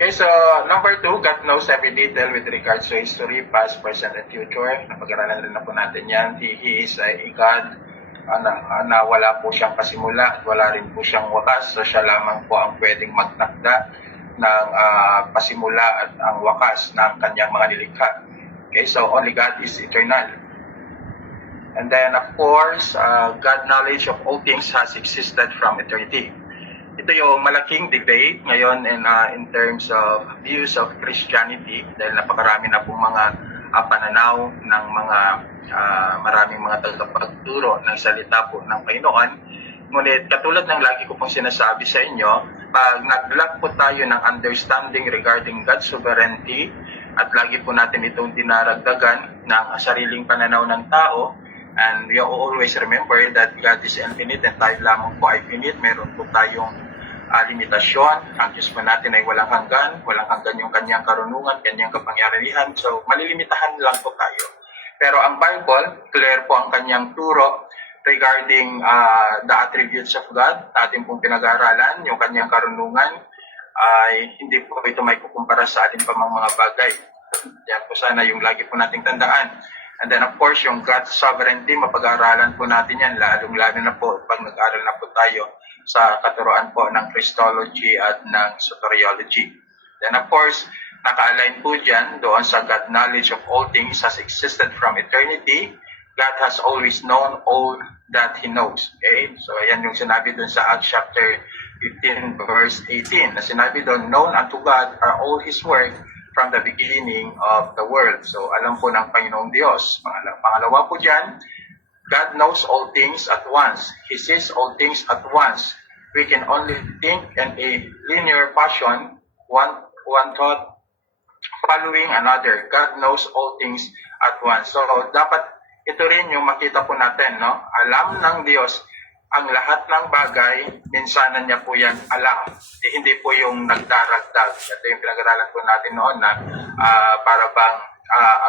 Okay, so number 2, God knows every detail with regards to history, past, present, and future. Napag-aralan rin na po natin yan. He is a God na wala po siyang pasimula at wala rin po siyang wakas. So siya lamang po ang pwedeng magtakda ng pasimula at ang wakas ng kanyang mga nilikha. Okay, so only God is eternal. And then of course, God knowledge of all things has existed from eternity. Ito yung malaking debate ngayon in terms of views of Christianity dahil napakarami na pong mga pananaw ng mga maraming mga tagapagturo ng salita po ng Panginoon. Ngunit katulad ng lagi ko pong sinasabi sa inyo, pag nag-lack po tayo ng understanding regarding God's sovereignty at lagi po natin itong dinaragdagan ng sariling pananaw ng tao, and we always remember that God is infinite and tayo lamang po ay finite, meron po tayong limitasyon. Ang Diyos po natin ay walang hanggan yung kanyang karunungan, kanyang kapangyarihan. So, malilimitahan lang po tayo. Pero ang Bible, clear po ang kanyang turo regarding the attributes of God. Ating pong pinag-aaralan, yung kanyang karunungan ay hindi po ito may kukumpara sa ating pamang mga bagay. Yan po sana yung lagi po nating tandaan. And then of course, yung God's sovereignty, mapag-aaralan po natin yan, lalong-lalo na po pag nag-aaral na po tayo sa katuroan po ng Christology at ng Soteriology. Then of course, naka-align po dyan doon sa God knowledge of all things has existed from eternity. God has always known all that He knows. Okay? So yan yung sinabi doon sa Acts chapter 15 verse 18. Na sinabi doon, known unto God are all His work from the beginning of the world. So alam po ng Panginoong Diyos. Pangalawa po dyan, God knows all things at once. He sees all things at once. We can only think in a linear fashion, one thought following another. God knows all things at once. So, dapat ito rin yung makita po natin, no? Alam ng Diyos ang lahat ng bagay, minsanan niya po yan alam. Hindi po yung nagdaragdag. Ito yung pinag-aralan po natin noon na para bang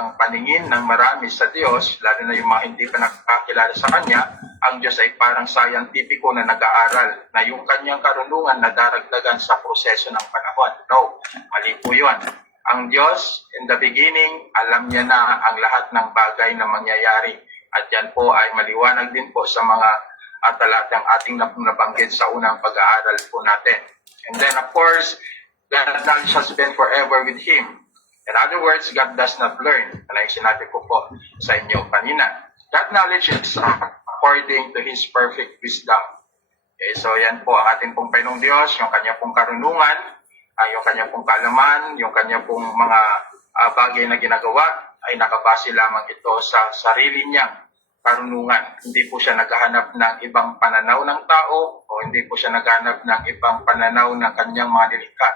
ang paningin ng marami sa Diyos, lalo na yung mga hindi pa nakakilala sa Kanya, ang Diyos ay parang scientifico na nag-aaral na yung Kanyang karunungan na daragdagan sa proseso ng panahon. No, mali po yun. Ang Diyos, in the beginning, alam niya na ang lahat ng bagay na mangyayari. At yan po ay maliwanag din po sa mga talatang ating nabanggit sa unang pag-aaral po natin. And then, of course, God knowledge has been forever with Him. In other words, God does not learn. Ano yung sinabi ko po sa inyo kanina. God knowledge is according to His perfect wisdom. Okay, so yan po ang ating pong Panginoong Diyos, yung Kanya pong karunungan, yung Kanya pong kaalaman, yung Kanya pong mga bagay na ginagawa, ay nakabase lamang ito sa sarili niyang karunungan. Hindi po siya naghahanap ng ibang pananaw ng tao, o hindi po siya naghahanap ng ibang pananaw ng Kanyang mga nilikha.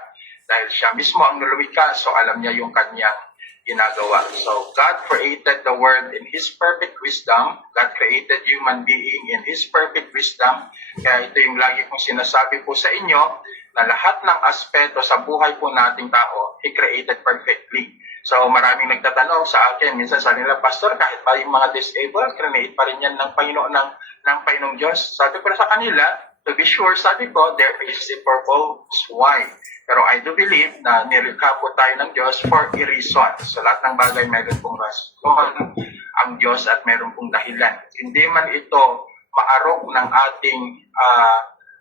Dahil siya mismo ang nalumikha, so alam niya yung kanyang ginagawa. So God created the world in His perfect wisdom. God created human being in His perfect wisdom. Kaya ito yung lagi kong sinasabi po sa inyo, na lahat ng aspeto sa buhay po nating tao, He created perfectly. So maraming nagtatanong sa akin, minsan sabi nila, Pastor, kahit pa yung mga disabled, create pa rin yan ng Panginoong Diyos. Sabi ko sa kanila, to be sure, sabi ko, there is a purpose why. Pero I do believe na nilikha po tayo ng Diyos for a reason. So lahat ng bagay mayroon pong rason ang Diyos at mayroon pong dahilan. Hindi man ito maarok ng ating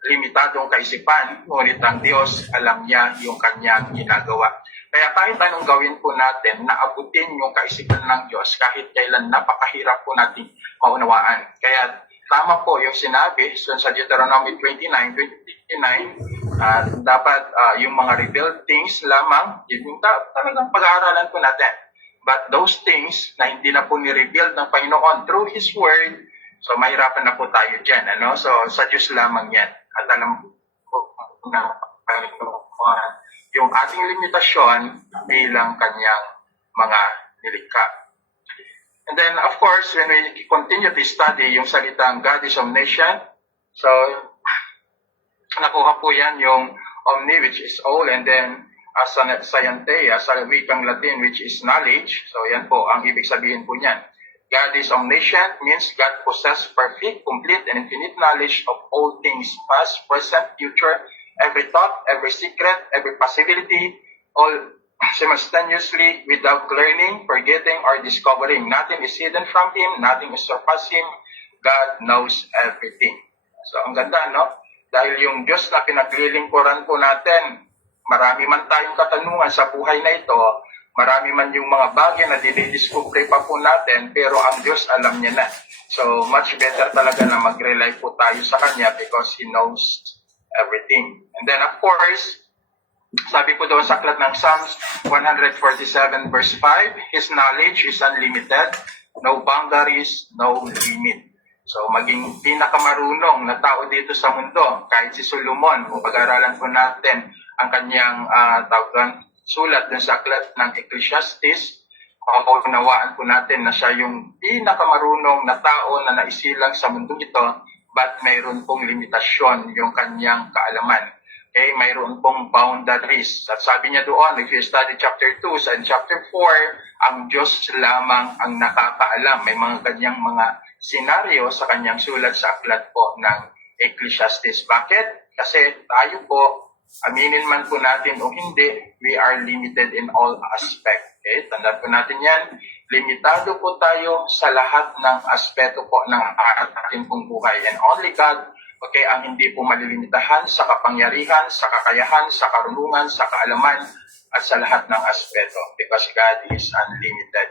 limitadong kaisipan, ngunit ang Diyos alam niya yung kanyang ginagawa. Kaya kahit anong gawin po natin, naabutin yung kaisipan ng Diyos kahit kailan napakahirap po natin maunawaan. Kaya tama po yung sinabi sa Deuteronomy 29, dapat yung mga revealed things lamang, yung talagang pag-aaralan po natin. But those things na hindi na po ni-revealed ng Panginoon through His Word, so mahirapan na po tayo dyan. Ano? So sa Diyos lamang yan. At alam po na Panginoon yung ating limitasyon bilang kanyang mga nilikha. And then, of course, when we continue to study yung salitang God is omniscient, so nakuha po yan yung omni, which is all, and then scientia, sa wikang Latin, which is knowledge. So yan po, ang ibig sabihin po niyan. God is omniscient means God possesses perfect, complete, and infinite knowledge of all things, past, present, future, every thought, every secret, every possibility, all simultaneously without learning, forgetting, or discovering. Nothing is hidden from Him, nothing is surpass Him. God knows everything. So, ang ganda, no? Dahil yung Diyos na pinaglilingkuran po natin, marami man tayong katanungan sa buhay na ito, marami man yung mga bagay na dinidiscover pa po natin, pero ang Diyos alam niya na. So, much better talaga na mag-rely po tayo sa Kanya because He knows everything. And then, of course, sabi po doon sa aklat ng Psalms 147 verse 5, His knowledge is unlimited, no boundaries, no limit. So maging pinakamarunong na tao dito sa mundo, kahit si Solomon, kung pag-aralan po natin ang kanyang sulat dun sa aklat ng Ecclesiastes, makakunawaan po natin na siya yung pinakamarunong na tao na naisilang sa mundo ito, but mayroon pong limitasyon yung kanyang kaalaman. Okay, mayroon pong boundaries. At sabi niya doon, if you study chapter 2 and chapter 4, ang Diyos lamang ang nakakaalam. May mga kanyang mga senaryo sa kanyang sulat sa aklat po ng Ecclesiastes. Bakit? Kasi tayo po, aminin man po natin o hindi, we are limited in all aspect. Okay, tandaan po natin yan. Limitado po tayo sa lahat ng aspeto po ng ating pong buhay. And only God, okay, ang hindi po malilimitahan sa kapangyarihan, sa kakayahan, sa karunungan, sa kaalaman, at sa lahat ng aspeto. Because God is unlimited.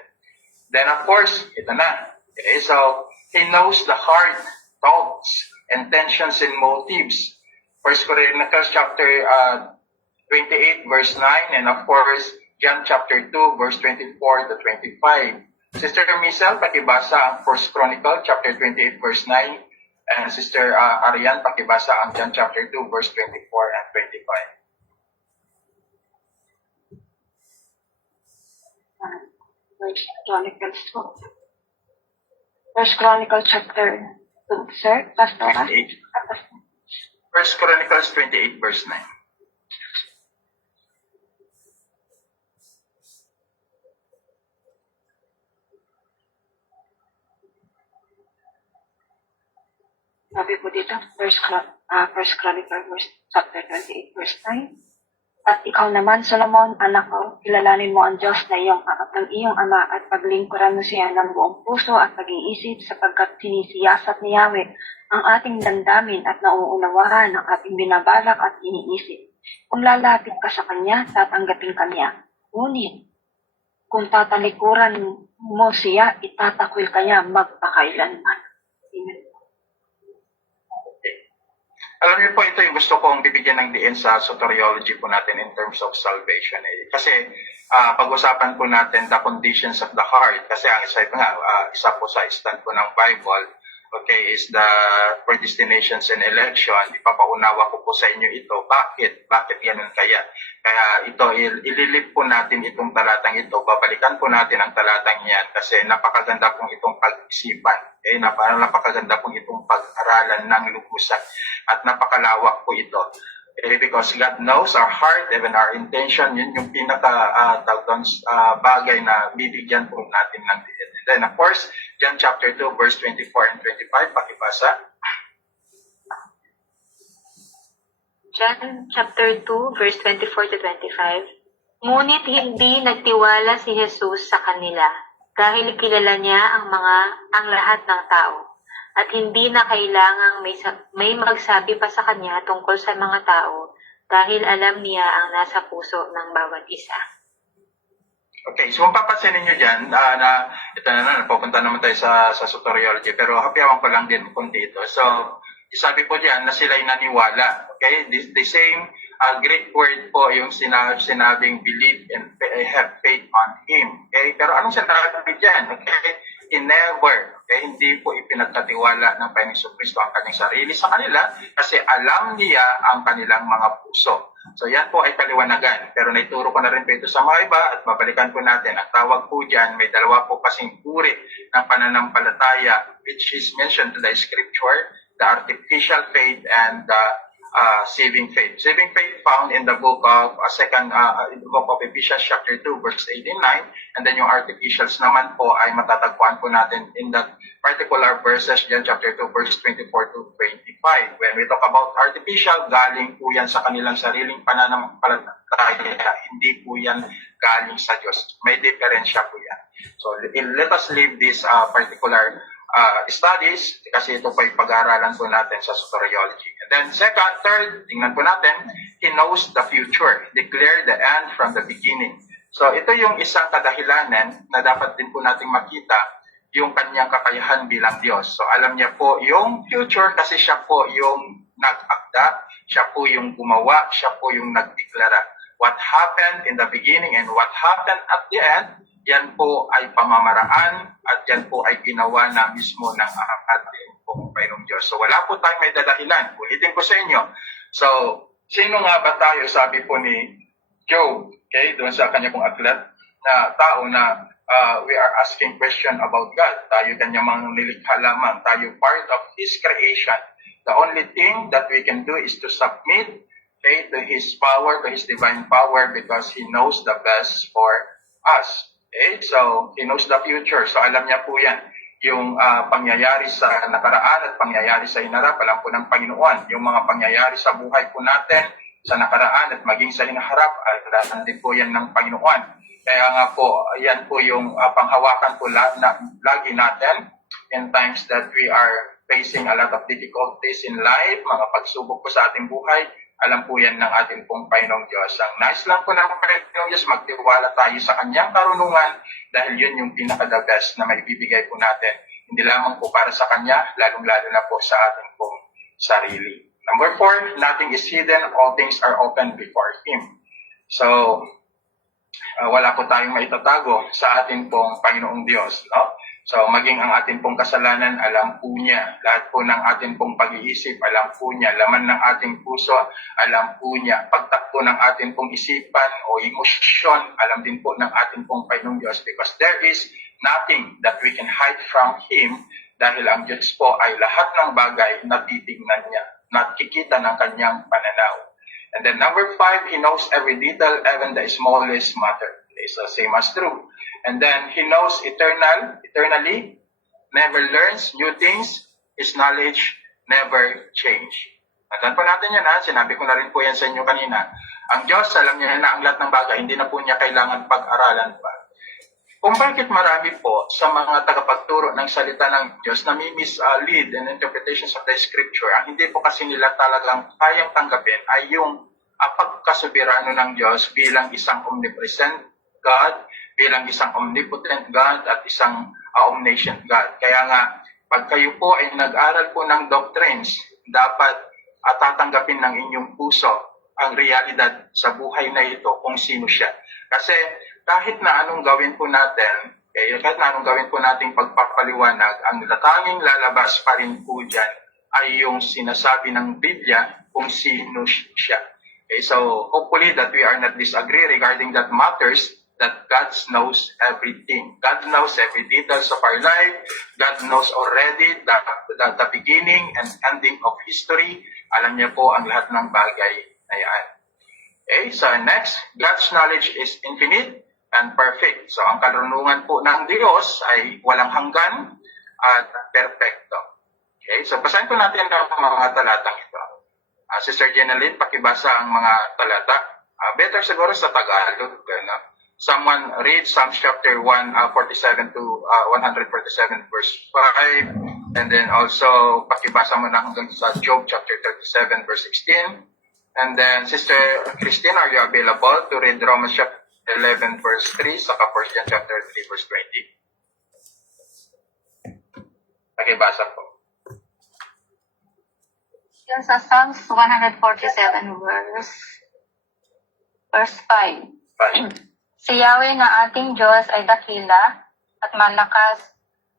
Then of course, ito na. Okay, so, He knows the heart, thoughts, intentions, and motives. 1 Corinthians chapter 28 verse 9, and of course, John chapter 2 verse 24 to 25. Sister Michelle, pakibasa ang 1 Chronicle chapter 28 verse 9. And Sister Arian, pakibasa ang John chapter 2, verse 24 and 25. First Chronicles 2. First Chronicle chapter 2, sir, Pastor. 28. First Chronicles 28, verse 9. Sabi po dito, First Chronicle chapter 28, verse 9. At ikaw naman, Solomon, anak ko, kilalanin mo ang Diyos na ng iyong ama at paglingkuran mo siya ng buong puso at pag-iisip sapagkat sinisiyasat ni Yahweh ang ating damdamin at nauunawaan ang ating binabalak at iniisip. Kung lalapit ka sa Kanya, tatanggapin ka niya. Ngunit, kung tatalikuran mo siya, itatakwil ka niya magpakailanman. Amen. Alam niyo po, ito yung gusto kong bibigyan ng diin sa soteriology po natin in terms of salvation. Kasi pag-usapan po natin the conditions of the heart. Kasi ang isa po sa stand po ng Bible, okay, is the predestinations and election. Ipapaunawa ko po sa inyo ito. Bakit? Bakit ganun kaya? Kaya ito, ililip po natin itong talatang ito. Babalikan po natin ang talatang yan kasi napakaganda pong itong pag-isipan. Okay? Napakaganda pong itong pag-aralan ng lubusan. At napakalawak po ito. Because God knows our heart, even our intention, yun yung bagay na bibigyan po natin ng diin. Then of course, John chapter 2, verse 24 and 25, pakibasa. John chapter 2, verse 24 to 25. Ngunit hindi nagtiwala si Jesus sa kanila dahil kilala niya ang lahat ng tao. At hindi na kailangang may magsabi pa sa kanya tungkol sa mga tao dahil alam niya ang nasa puso ng bawat isa. Okay, so kung papansinin nyo dyan, napupunta naman tayo sa soteriology, pero hapiawan ko lang din kung dito. So, sabi po dyan na sila'y naniwala. Okay, the same Greek word po yung sinabing believe and have faith on Him. Okay, pero anong sinabi dyan? Okay, hindi po ipinagkatiwala ng Panginoon Kristo ang kanyang sarili sa kanila kasi alam niya ang kanilang mga puso. So yan po ay kaliwanagan. Pero naituro ko na rin po ito sa mga iba at babalikan po natin. Ang tawag po dyan, may dalawa po kasing uri ng pananampalataya which is mentioned in the scripture, the artificial faith and the saving faith. Saving faith found in the book of Ephesians chapter 2 verse 8 and 9, and then yung artificials naman po ay matatagpuan po natin in that particular verses, John chapter 2 verse 24 to 25. When we talk about artificial, galing po yan sa kanilang sariling pananampalataya. Hindi po yan galing sa Diyos. May diferensya po yan. So let us leave this particular studies kasi ito po ay pag-aaralan po natin sa soteriology. And then third, tingnan po natin, He knows the future, declare the end from the beginning. So ito yung isang kadahilanan na dapat din po nating makita yung kanyang kakayahan bilang Diyos. So alam niya po yung future kasi siya po yung nag-akda, siya po yung gumawa, siya po yung nagdeklara. What happened in the beginning and what happened at the end, yan po ay pamamaraan at yan po ay ginawa na mismo ng ating pong Panginoong Diyos. So wala po tayong may dadahilan. Ulitin ko sa inyo. So, sino nga ba tayo, sabi po ni Job, okay, doon sa kanya pong aklat, na tao na we are asking question about God. Tayo kanyang mga nilikha lamang. Tayo part of His creation. The only thing that we can do is to submit, okay, to His power, to His divine power, because He knows the best for us. Okay? So, He knows the future. So, alam niya po yan. Yung pangyayari sa nakaraan at pangyayari sa hinarap, alam po ng Panginoon. Yung mga pangyayari sa buhay po natin, sa nakaraan at maging sa hinaharap, alam din po yan ng Panginoon. Kaya nga po, yan po yung panghawakan po lagi natin in times that we are facing a lot of difficulties in life, mga pagsubok po sa ating buhay. Alam po yan ng ating pong Panginoong Diyos. Ang nais lang po ng Panginoong Diyos, magtiwala tayo sa kanyang karunungan dahil yun yung pinaka-the best na maibibigay po natin. Hindi lamang po para sa kanya, lalong-lalo na po sa ating pong sarili. Number 4, nothing is hidden, all things are open before Him. So, wala po tayong maitatago sa ating pong Panginoong Diyos. No? So, maging ang ating pong kasalanan, alam po niya. Lahat po ng ating pong pag-iisip, alam po niya. Laman ng ating puso, alam po niya. Pagtakbo ng ating pong isipan o emosyon, alam din po ng ating pong Panginoong Diyos. Because there is nothing that we can hide from Him dahil ang Diyos po ay lahat ng bagay na titignan niya, nakikita ng kanyang pananaw. And then number 5, He knows every detail, even the smallest matter. It's the same as true. And then He knows eternally, never learns new things, His knowledge never change. Tandaan po natin yan, sinabi ko na rin po yan sa inyo kanina. Ang Diyos, alam niya na ang lahat ng bagay, hindi na po niya kailangan pag-aralan pa. Kung bakit marami po sa mga tagapagturo ng salita ng Diyos na mislead in interpretations of the Scripture, ang hindi po kasi nila talagang kayang tanggapin ay yung pagkasubirano ng Diyos bilang isang omnipresent God, bilang isang omnipotent God at isang omniscient God. Kaya nga, pag kayo po ay nag-aral po ng doctrines, dapat tatanggapin ng inyong puso ang realidad sa buhay na ito kung sino siya. Kasi kahit na anong gawin po natin, kahit na anong gawin po nating pagpapaliwanag, ang tanging lalabas pa rin po dyan ay yung sinasabi ng Biblia kung sino siya. Okay, so hopefully that we are not disagree regarding that matters, that God knows everything. God knows every details of our life. God knows already the beginning and ending of history. Alam niya po ang lahat ng bagay na yan. Okay, so next, God's knowledge is infinite and perfect. So ang karunungan po ng Diyos ay walang hanggan at perfecto. Okay, so basahin po natin ang mga talatang ito. Sister Jenaline, pakibasa ang mga talata. Better siguro sa Tagalog. No? Someone read Psalms chapter 147 to 147 verse 5. And then also, pakibasa mo na hanggang sa Job chapter 37 verse 16. And then, Sister Christine, are you available to read Romans chapter 11 verse 3, saka 1 John chapter 3 verse 20? Pakibasa po. Yan sa Psalms 147 verse 5. Si Yahweh na ating Diyos ay dakila at malakas,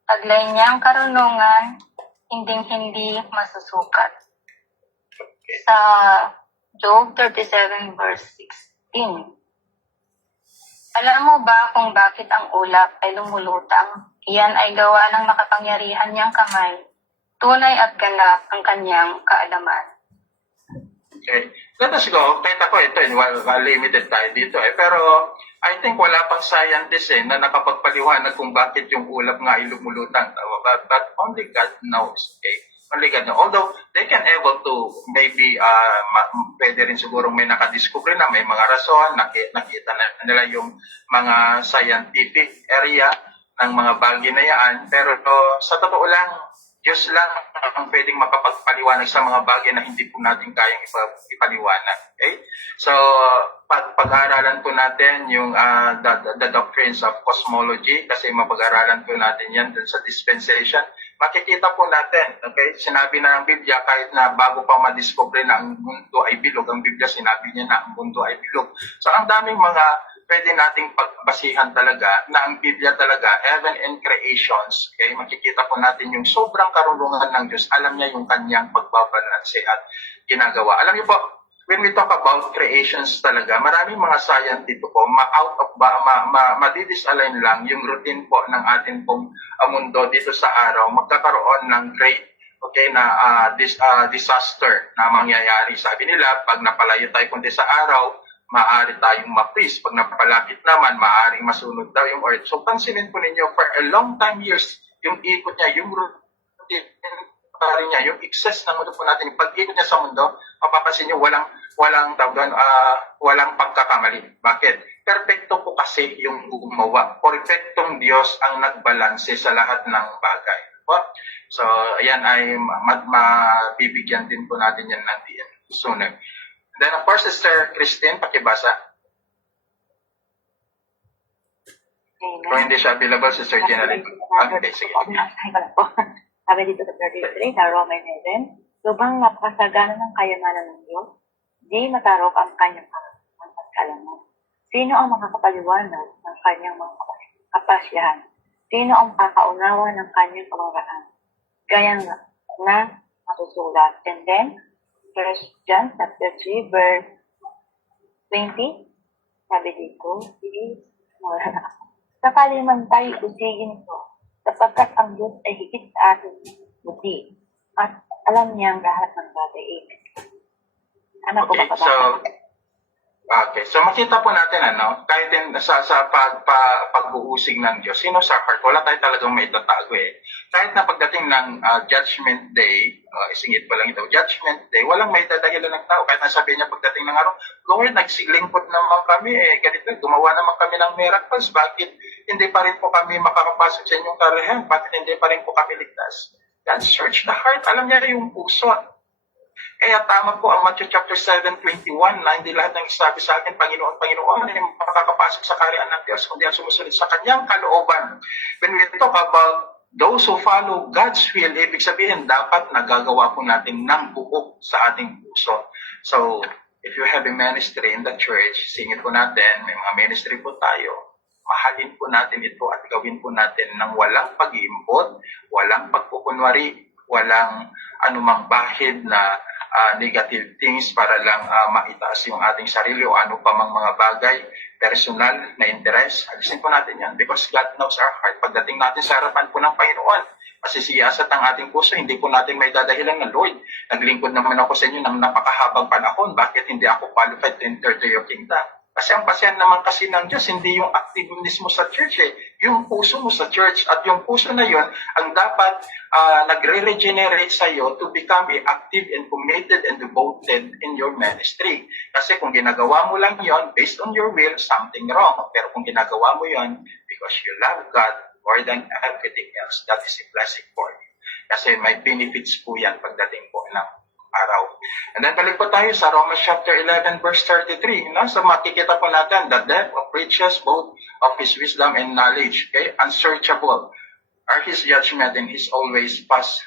taglay niyang karunungan, hinding-hindi masusukat. Sa Job 37 verse 16. Alam mo ba kung bakit ang ulap ay lumulutang? Iyan ay gawa ng makapangyarihan niyang kamay. Tunay at ganap ang kanyang kaalaman. Okay. Let us go. Kita ko ito, limited tayo dito. Pero I think wala pang scientist na nakapagpaliwanag kung bakit yung ulap nga ay lumulutang. But only God knows. Okay? Only God knows. Although they can maybe pwede rin siguro may nakadiscover na may mga rason, nakita na nila yung mga scientific area ng mga bagay na yan. Pero sa totoo lang, Diyos lang ang pwedeng makapagpaliwanag sa mga bagay na hindi po natin kayang ipaliwanag. Okay? So, pag-aaralan po natin yung the doctrines of cosmology kasi mapag-aaralan po natin yan dun sa dispensation. Makikita po natin, okay? Sinabi na ng Biblia kahit na bago pa madiscover na ang mundo ay bilog, ang Biblia sinabi niya na ang mundo ay bilog. So, ang daming mga pwede nating pagbasihan talaga na ang Biblia talaga, heaven and creations, okay, makikita po natin yung sobrang karunungan ng Diyos. Alam niya yung kanyang pagbabalanse at ginagawa. Alam niyo po, when we talk about creations talaga, maraming mga scientific po, madidisalign lang yung routine po ng ating pong mundo dito sa araw, magkakaroon ng great disaster na mangyayari. Sabi nila, pag napalayo tayo kundi sa araw, maaari tayong ma-freeze. Pag napalapit naman, maaaring masunod daw yung earth. So, pansinin po ninyo, for a long time years, yung ikot niya, yung routine niya, yung excess na mundo po natin, yung pag-ikot niya sa mundo, mapapansin niyo, walang pagkakamali. Bakit? Perfecto po kasi yung gumawa. Perfectong Diyos ang nagbalanse sa lahat ng bagay. So, ayan ay mabibigyan din po natin yan ng diyan sooner. Then, of course, Sister Christine, pakibasa. Amen. Kung hindi siya available, Sister General. Okay, sige. Sabi dito sa 33, sa Roman 11, lubang napakasagana ng kayamanan ng Diyos, di matarok ang kanyang kaalaman. Sino ang makakapaliwanag ng kanyang mga kapasyahan? Sino ang makakaunawa ng kanyang kamaraan? Gaya na masusulat. And then, 1 John chapter 3, verse 20, sabi dito, sakali man tayo usigin ito, sapagkat ang Diyos ay higit sa ating buti, at alam niya ang lahat ng bagay. Ano po ba? So makita po natin kahit din sa pag-uusig ng Diyos, sino sa heart, wala tayo talagang may tatago eh. Kahit na pagdating ng Judgment Day, isingit pa lang ito, Judgment Day, walang may dadahilan ng tao. Kahit nasabihin niya pagdating ng araw, Lord, nagsilingkod naman kami ganito, gumawa naman kami ng miracles, bakit hindi pa rin po kami makakapasok sa inyong karahan? Bakit hindi pa rin po kami ligtas? God, search the heart, alam niya yung puso. Kaya tama po ang Matthew chapter 7:21 na hindi lahat ng isabi sa akin, Panginoon, Panginoon, ay makakapasok sa kaharian ng Diyos kundi ang sumusunod sa kanyang kalooban. When we talk about those who follow God's will, ibig sabihin dapat nagagawa po natin ng buo sa ating puso. So, if you have a ministry in the church, singit po natin, may mga ministry po tayo, mahalin po natin ito at gawin po natin ng walang pag-iimbot, walang pagpukunwari, walang anumang bahid na negative things para lang maitaas yung ating sarili o ano pa mang mga bagay, personal na interest. Alisin po natin yan because God knows our heart. Pagdating natin sa harapan po ng Panginoon, masisiyasat ang ating puso, hindi po natin may dadahilan na, Lord, naglingkod naman ako sa inyo ng napakahabang panahon, bakit hindi ako qualified to enter to your kingdom? Kasi ang pasyan naman kasi ng Diyos, hindi yung activeness mo sa church yung puso mo sa church. At yung puso na yun, ang dapat nagre-regenerate sa iyo to become active and committed and devoted in your ministry. Kasi kung ginagawa mo lang yon based on your will, something wrong. Pero kung ginagawa mo yon because you love God more than everything else, that is a blessing for you. Kasi may benefits po yan pagdating po ng araw. And then balik po tayo sa Romans chapter 11 verse 33. So makikita po natin the depth of riches both of His wisdom and knowledge. Okay? Unsearchable are His judgment and His always past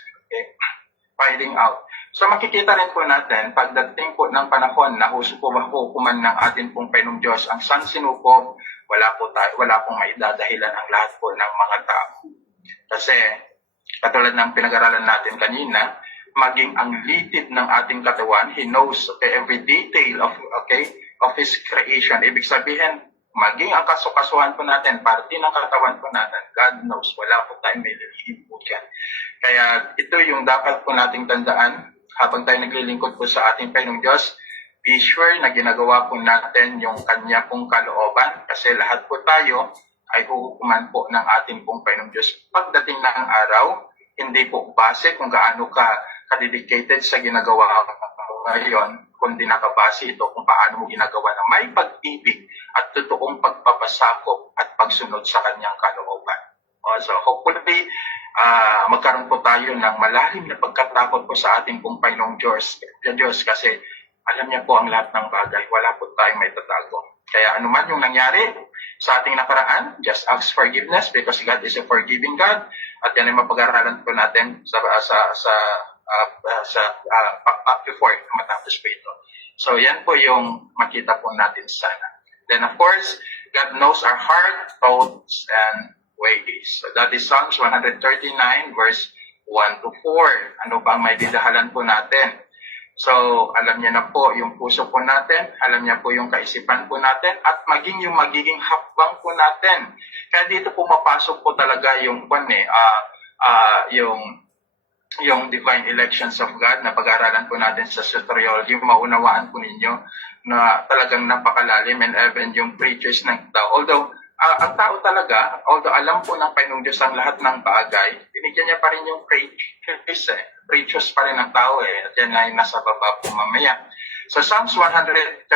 finding out. So makikita rin po natin pagdating po ng panahon na hukuman ng atin pong Panginoong Diyos ang sansinukob, wala pong maidadahilan ang lahat po ng mga tao. Kasi katulad ng pinag-aralan natin kanina, maging ang litid ng ating katawan, He knows every detail of His creation. Ibig sabihin, maging ang kasukasuhan po natin, parte ng katawan po natin, God knows, wala po tayong may lilihim po dyan. Kaya ito yung dapat po nating tandaan habang tayo naglilingkod po sa ating Panginoong Diyos. Be sure na ginagawa po natin yung Kanya pong kalooban kasi lahat po tayo ay huhukuman po ng ating pong Panginoong Diyos. Pagdating na ang araw, hindi po base kung gaano ka dedicated sa ginagawa ngayon, kundi nakabase ito kung paano mo ginagawa na may pag-ibig at totoong pagpapasakop at pagsunod sa kanyang kalooban. So hopefully, magkaroon po tayo ng malalim na pagkatakot po sa ating pong Panginoong Diyos kasi alam niya po ang lahat ng bagay. Wala po tayong may tatago. Kaya anuman yung nangyari sa ating nakaraan, just ask forgiveness because God is a forgiving God. At yan ay mapag-aralan po natin before matapos po ito. So yan po yung makita po natin sana. Then of course, God knows our heart, thoughts, and ways. So that is Psalms 139 verse 1 to 4. Ano ba ang may didahalan po natin? So, alam niya na po yung puso po natin, alam niya po yung kaisipan po natin, at maging yung magiging hakbang po natin. Kaya dito po mapasok po talaga yung yung divine elections of God na pag-aaralan po natin sa soteriology, maunawaan po ninyo na talagang napakalalim, and even yung preachers ng tao. Although, ang tao talaga, although alam po ng Panginoong Diyos ang lahat ng bagay, binigyan niya pa rin yung preachers Preachers pa rin ang tao At yan ay nasa baba po mamaya. So Psalms 139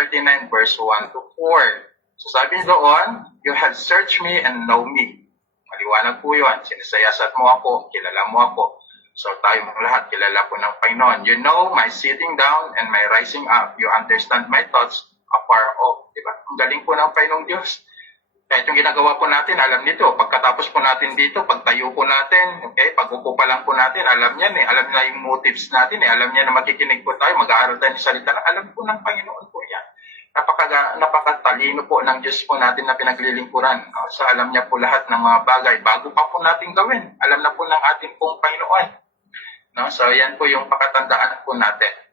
verse 1 to 4. So sabi doon, you have searched me and know me. Maliwanag po yun. Sinisayasat mo ako, kilala mo ako. So tayo lahat, kilala po ng Panginoon. You know my sitting down and my rising up. You understand my thoughts afar off. Diba? Ang galing po ng Panginoong Diyos. Kahit yung ginagawa po natin, alam nito. Pagkatapos po natin dito, pagtayo po natin, okay, pag-upo pa lang po natin, alam niya alam niya yung motives natin alam niya na makikinig po tayo, mag-aaral tayo ng salita. Alam po ng Panginoon po yan. Napakatalino po ng Diyos po natin na pinaglilingkuran. So alam niya po lahat ng mga bagay bago pa po natin gawin. Alam na po ng ating pong Panginoon. So yan po yung pakatandaan po natin.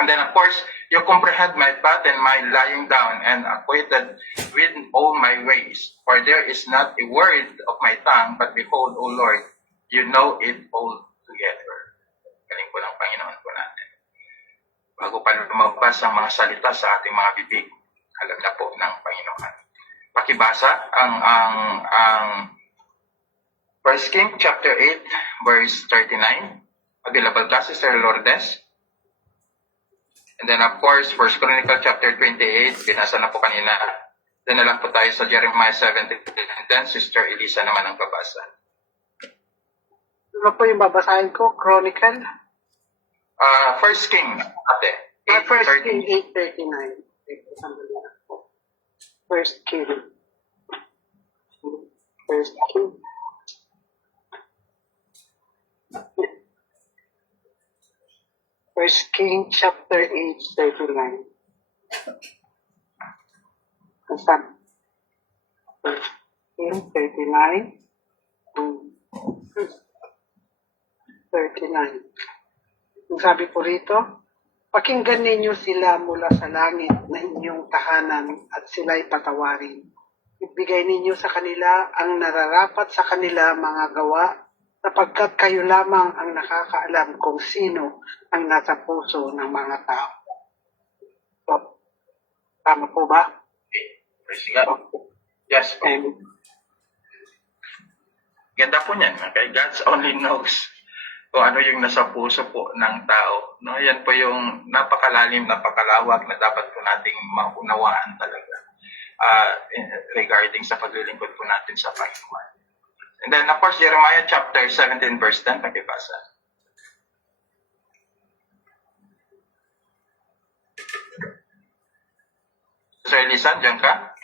And then, of course, you comprehend my path and my lying down and acquainted with all my ways. For there is not a word of my tongue, but behold, O Lord, you know it all together. Galing po ng Panginoon po natin. Bago pa lumabas ang mga salita sa ating mga bibig, alam na po ng Panginoon. Pakibasa ang 1 King chapter 8, verse 39. Available ka, Sister Lourdes. And then of course, 1 Chronicle chapter 28, binasa na po kanina. Then na lang po tayo sa Jeremiah 17:10, Sister Elisa naman ang babasa. Ano po yung babasahin ko? Chronicle? 1 King, ate. 1 King 8:39. 1 King. 1 King. First King chapter 8:39. Saan? First King 39. 39. Ang sabi po rito, pakinggan ninyo sila mula sa langit na inyong tahanan at sila'y patawarin. Ibigay ninyo sa kanila ang nararapat sa kanila mga gawa sapagkat kayo lamang ang nakakaalam kung sino ang nasa puso ng mga tao. So, tama po ba? Praise God. Yes po. Ganda po niyan. Okay? God only knows kung ano yung nasa puso po ng tao. No? Yan po yung napakalalim, napakalawak na dapat po nating maunawaan talaga regarding sa paglilingkod po natin sa Panginoon. And then, of course, Jeremiah chapter 17, verse 10, pakibasa. Sir Elisa, dyan ka?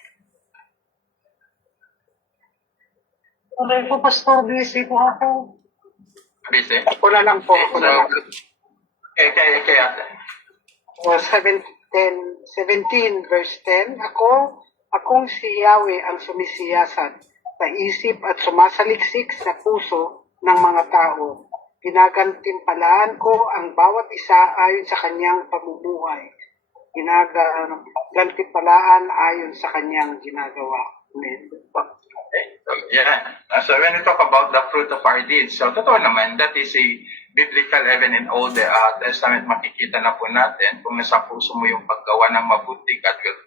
Okay po, Pastor, busy po ako. Busy? Wala lang po. Okay, Wala lang. kay ate. 17 verse 10, akong si Yahweh ang sumisiyasat sa isip at sumasaliksik sa puso ng mga tao. Ginagantimpalaan ko ang bawat isa ayon sa kanyang pamumuhay. Ginagantimpalaan ayon sa kanyang ginagawa. Amen. Okay. So, yeah. So when we talk about the fruit of our deeds, so totoo naman, that is a biblical, even in Old Testament, makikita na po natin kung nasa puso mo yung paggawa ng mabuti, God will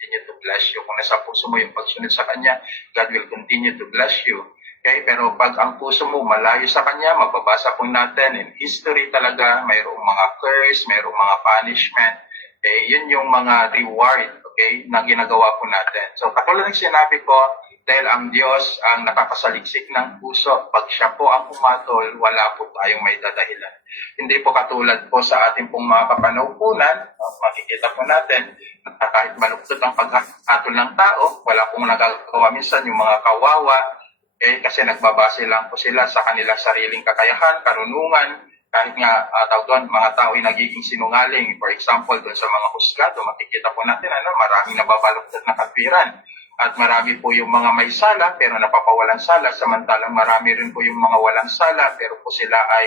continue to bless you. Kung nasa puso mo yung pagsunod sa Kanya, God will continue to bless you. Okay? Pero pag ang puso mo malayo sa Kanya, mababasa po natin in history talaga, mayroong mga curse, mayroong mga punishment. Okay? Yun yung mga reward, okay, na ginagawa po natin. So, katulad ng sinabi ko, dahil ang Diyos ang nakakasaliksik ng puso, pag siya po ang pumatol, wala po tayong may dadahilan. Hindi po katulad po sa ating pong mga kapanaupunan, makikita po natin na kahit maluktot ang paghatol ng tao, wala pong nagagawa minsan yung mga kawawa, kasi nagbabase lang po sila sa kanilang sariling kakayahan, karunungan, kahit nga tawag doon, mga tao ay nagiging sinungaling. For example, doon sa mga husgado, makikita po natin maraming nababaluktot na katwiran. At marami po yung mga may sala pero napapawalan sala, samantalang marami rin po yung mga walang sala pero po sila ay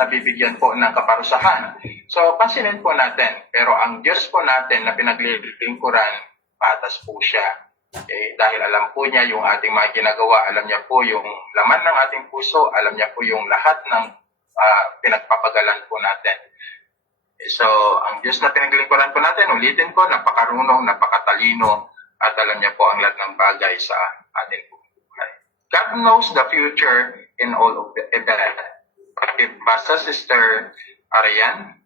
nabibigyan po ng kaparusahan. So, pansinin po natin, pero ang Diyos po natin na pinaglilingkuran, patas po siya. Dahil alam po niya yung ating mga ginagawa, alam niya po yung laman ng ating puso, alam niya po yung lahat ng pinagpapagalan po natin. So, ang Diyos na pinaglingkuran po natin, ulitin ko, napakarunong, napakatalino, at alam niya po ang lahat ng bagay sa ating buhay. God knows the future in all of it. Basta Sister Arian.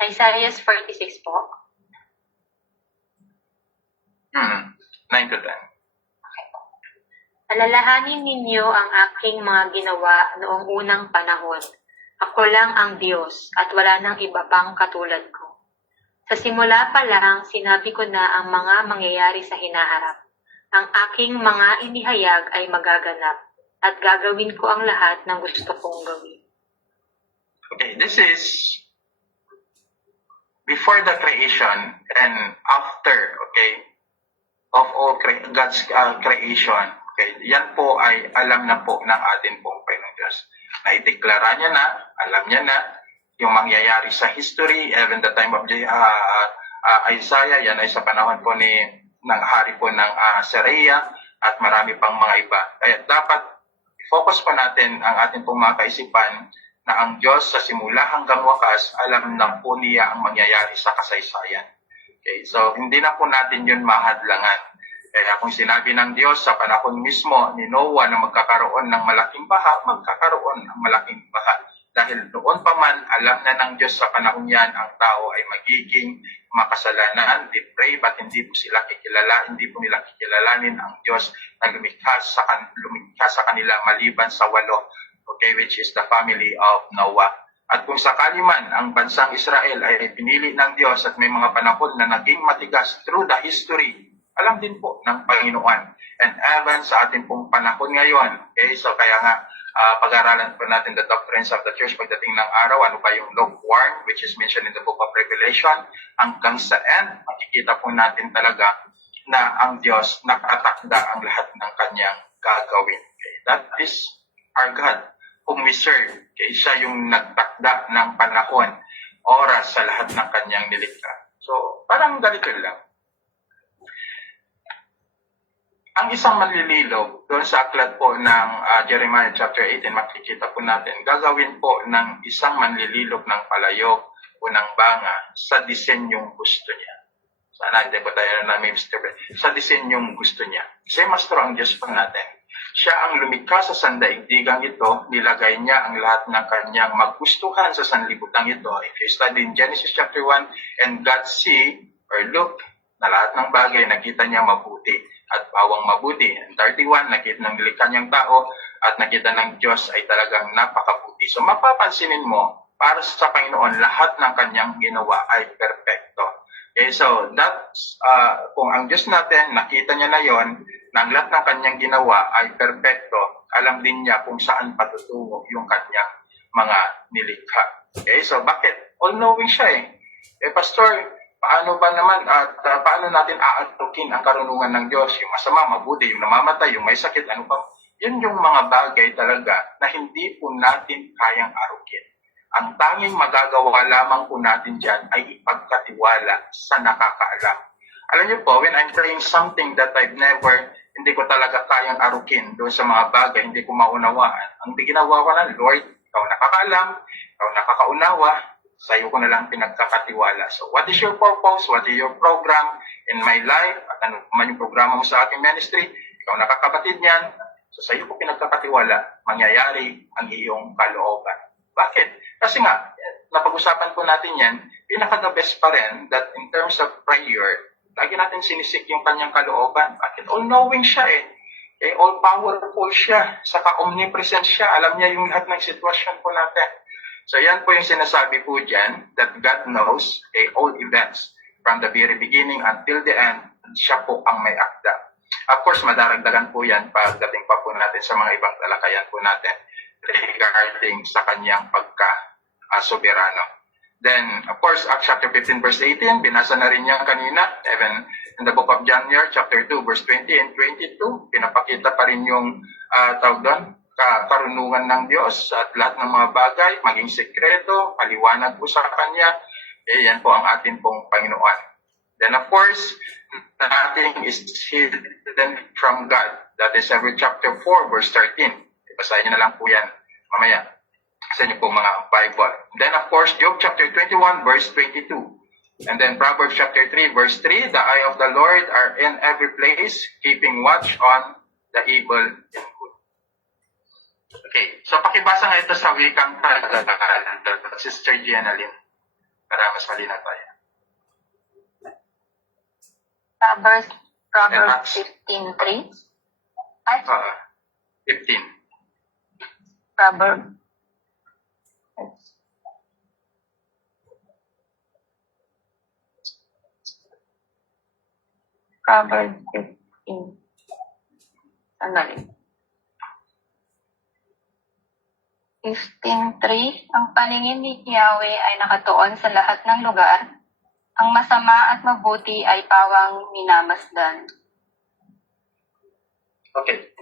Isaiah 46 po. 9 to 10. Alalahanin ninyo ang aking mga ginawa noong unang panahon. Ako lang ang Diyos at wala nang iba pang katulad ko. Sa simula pa lang, sinabi ko na ang mga mangyayari sa hinaharap. Ang aking mga inihayag ay magaganap at gagawin ko ang lahat ng gusto kong gawin. Okay, this is before the creation and after, okay, of all God's creation. Okay, yan po ay alam na po ng ating pong Panginoong Diyos. Naideklara niya na, alam niya na, yung mangyayari sa history, even the time of Isaiah, yan ay sa panahon po ng hari po ng Syria at marami pang mga iba. Kaya dapat focus pa natin ang ating pong mga kaisipan na ang Diyos sa simula hanggang wakas, alam na po niya ang mangyayari sa kasaysayan. Okay, so hindi na po natin yun mahadlangan. Kaya kung sinabi ng Diyos sa panahon mismo ni Noah na magkakaroon ng malaking baha, magkakaroon ng malaking baha. Dahil noon pa man, alam na ng Diyos sa panahon yan, ang tao ay magiging makasalanan, depraved, at hindi po nila kikilalanin ang Diyos na lumikha sa kanila maliban sa 8, okay, which is the family of Noah. At kung sakali man ang bansang Israel ay pinili ng Diyos at may mga panahon na naging matigas through the history, alam din po ng Panginoon. And even sa ating pong panahon ngayon, okay, so kaya nga, pag-aralan po natin the doctrines of the church pagdating ng araw, ano ba yung lukewarm, which is mentioned in the book of Revelation, hanggang sa end, makikita po natin talaga na ang Diyos nakatakda ang lahat ng kanyang gagawin. Okay? That is our God, whom we serve. Okay? Siya yung nagtakda ng panahon, oras sa lahat ng kanyang nilikha. So, parang ganito lang. Ang isang manlililo, doon sa aklat po ng Jeremiah chapter 18, makikita po natin, gagawin po ng isang manlililok ng palayok o ng banga sa disenyong gusto niya. Sana hindi po tayo na may Mr. Ben. Sa disenyong gusto niya. Kasi mastro ang Diyos po natin. Siya ang lumikha sa sandaigdigang ito, nilagay niya ang lahat ng kanyang magustuhan sa sanlibutan ito. If you study in Genesis chapter 1, and God see or look na lahat ng bagay nakita niya mabuti at bawang mabuti. And 31, nakita ng nilikha niyang tao at nakita ng Diyos ay talagang napakabuti. So mapapansinin mo, para sa Panginoon, lahat ng kanyang ginawa ay perfecto. Okay, so that's, kung ang Diyos natin, nakita niya na yon, na ang lahat ng kanyang ginawa ay perfecto, alam din niya kung saan patutungo yung kanyang mga nilikha. Okay, so bakit? All-knowing siya Pastor, paano ba naman at paano natin aatukin ang karunungan ng Diyos? Yung masama, mabuti, yung namamatay, yung may sakit, ano pa? Yun yung mga bagay talaga na hindi po natin kayang arukin. Ang tanging magagawa lamang po natin dyan ay ipagkatiwala sa nakakaalam. Alam niyo po, when I'm praying something that I've never, hindi ko talaga kayang arukin doon sa mga bagay, hindi ko maunawaan. Ang ginawa ko na, Lord, ikaw nakakaalam, ikaw nakakaunawa, Sa iyo ko na lang pinagkakatiwala. So what is your purpose? What is your program in my life? At ano man yung programa mo sa aking ministry? Ikaw nakakabatid niyan. So sa iyo ko pinagkakatiwala, mangyayari ang iyong kalooban. Bakit? Kasi nga, napag-usapan po natin yan, pinaka-the best pa rin that in terms of prayer, lagi natin sinisik yung kanyang kalooban. Bakit? All-knowing siya eh. All-powerful siya. Saka omnipresent siya. Alam niya yung lahat ng sitwasyon po natin. So yan po yung sinasabi po dyan, that God knows all events from the very beginning until the end. Siya po ang may akda. Of course, madaragdagan po yan pagdating pa po natin sa mga ibang talakayan po natin regarding sa kanyang pagka-soberano. Then, of course, Acts chapter 15 verse 18, binasa na rin niya kanina. Even in the book of John here, chapter 2 verse 20 and 22, pinapakita pa rin yung tawag doon, karunungan ng Diyos at lahat ng mga bagay, maging sekreto, paliwanag po sa Kanya. Yan po ang atin pong Panginoon. Then, of course, nothing is hidden from God. That is every chapter 4 verse 13. Basahin niyo na lang po yan mamaya sa inyo po mga Bible. Then of course, Job chapter 21 verse 22. And then Proverbs chapter 3 verse 3, the eye of the Lord are in every place, keeping watch on the evil and good. Okay, so pakibasa nga ito sa wikang Tagalog, Sister Gianalyn, para mas malinaw tayo. Proverbs 15:3. Ay, 15. Proverbs. Proverbs 15. Sandali. 15:3. Ang paningin ni Yahweh ay nakatuon sa lahat ng lugar. Ang masama at mabuti ay pawang minamasdan. Okay.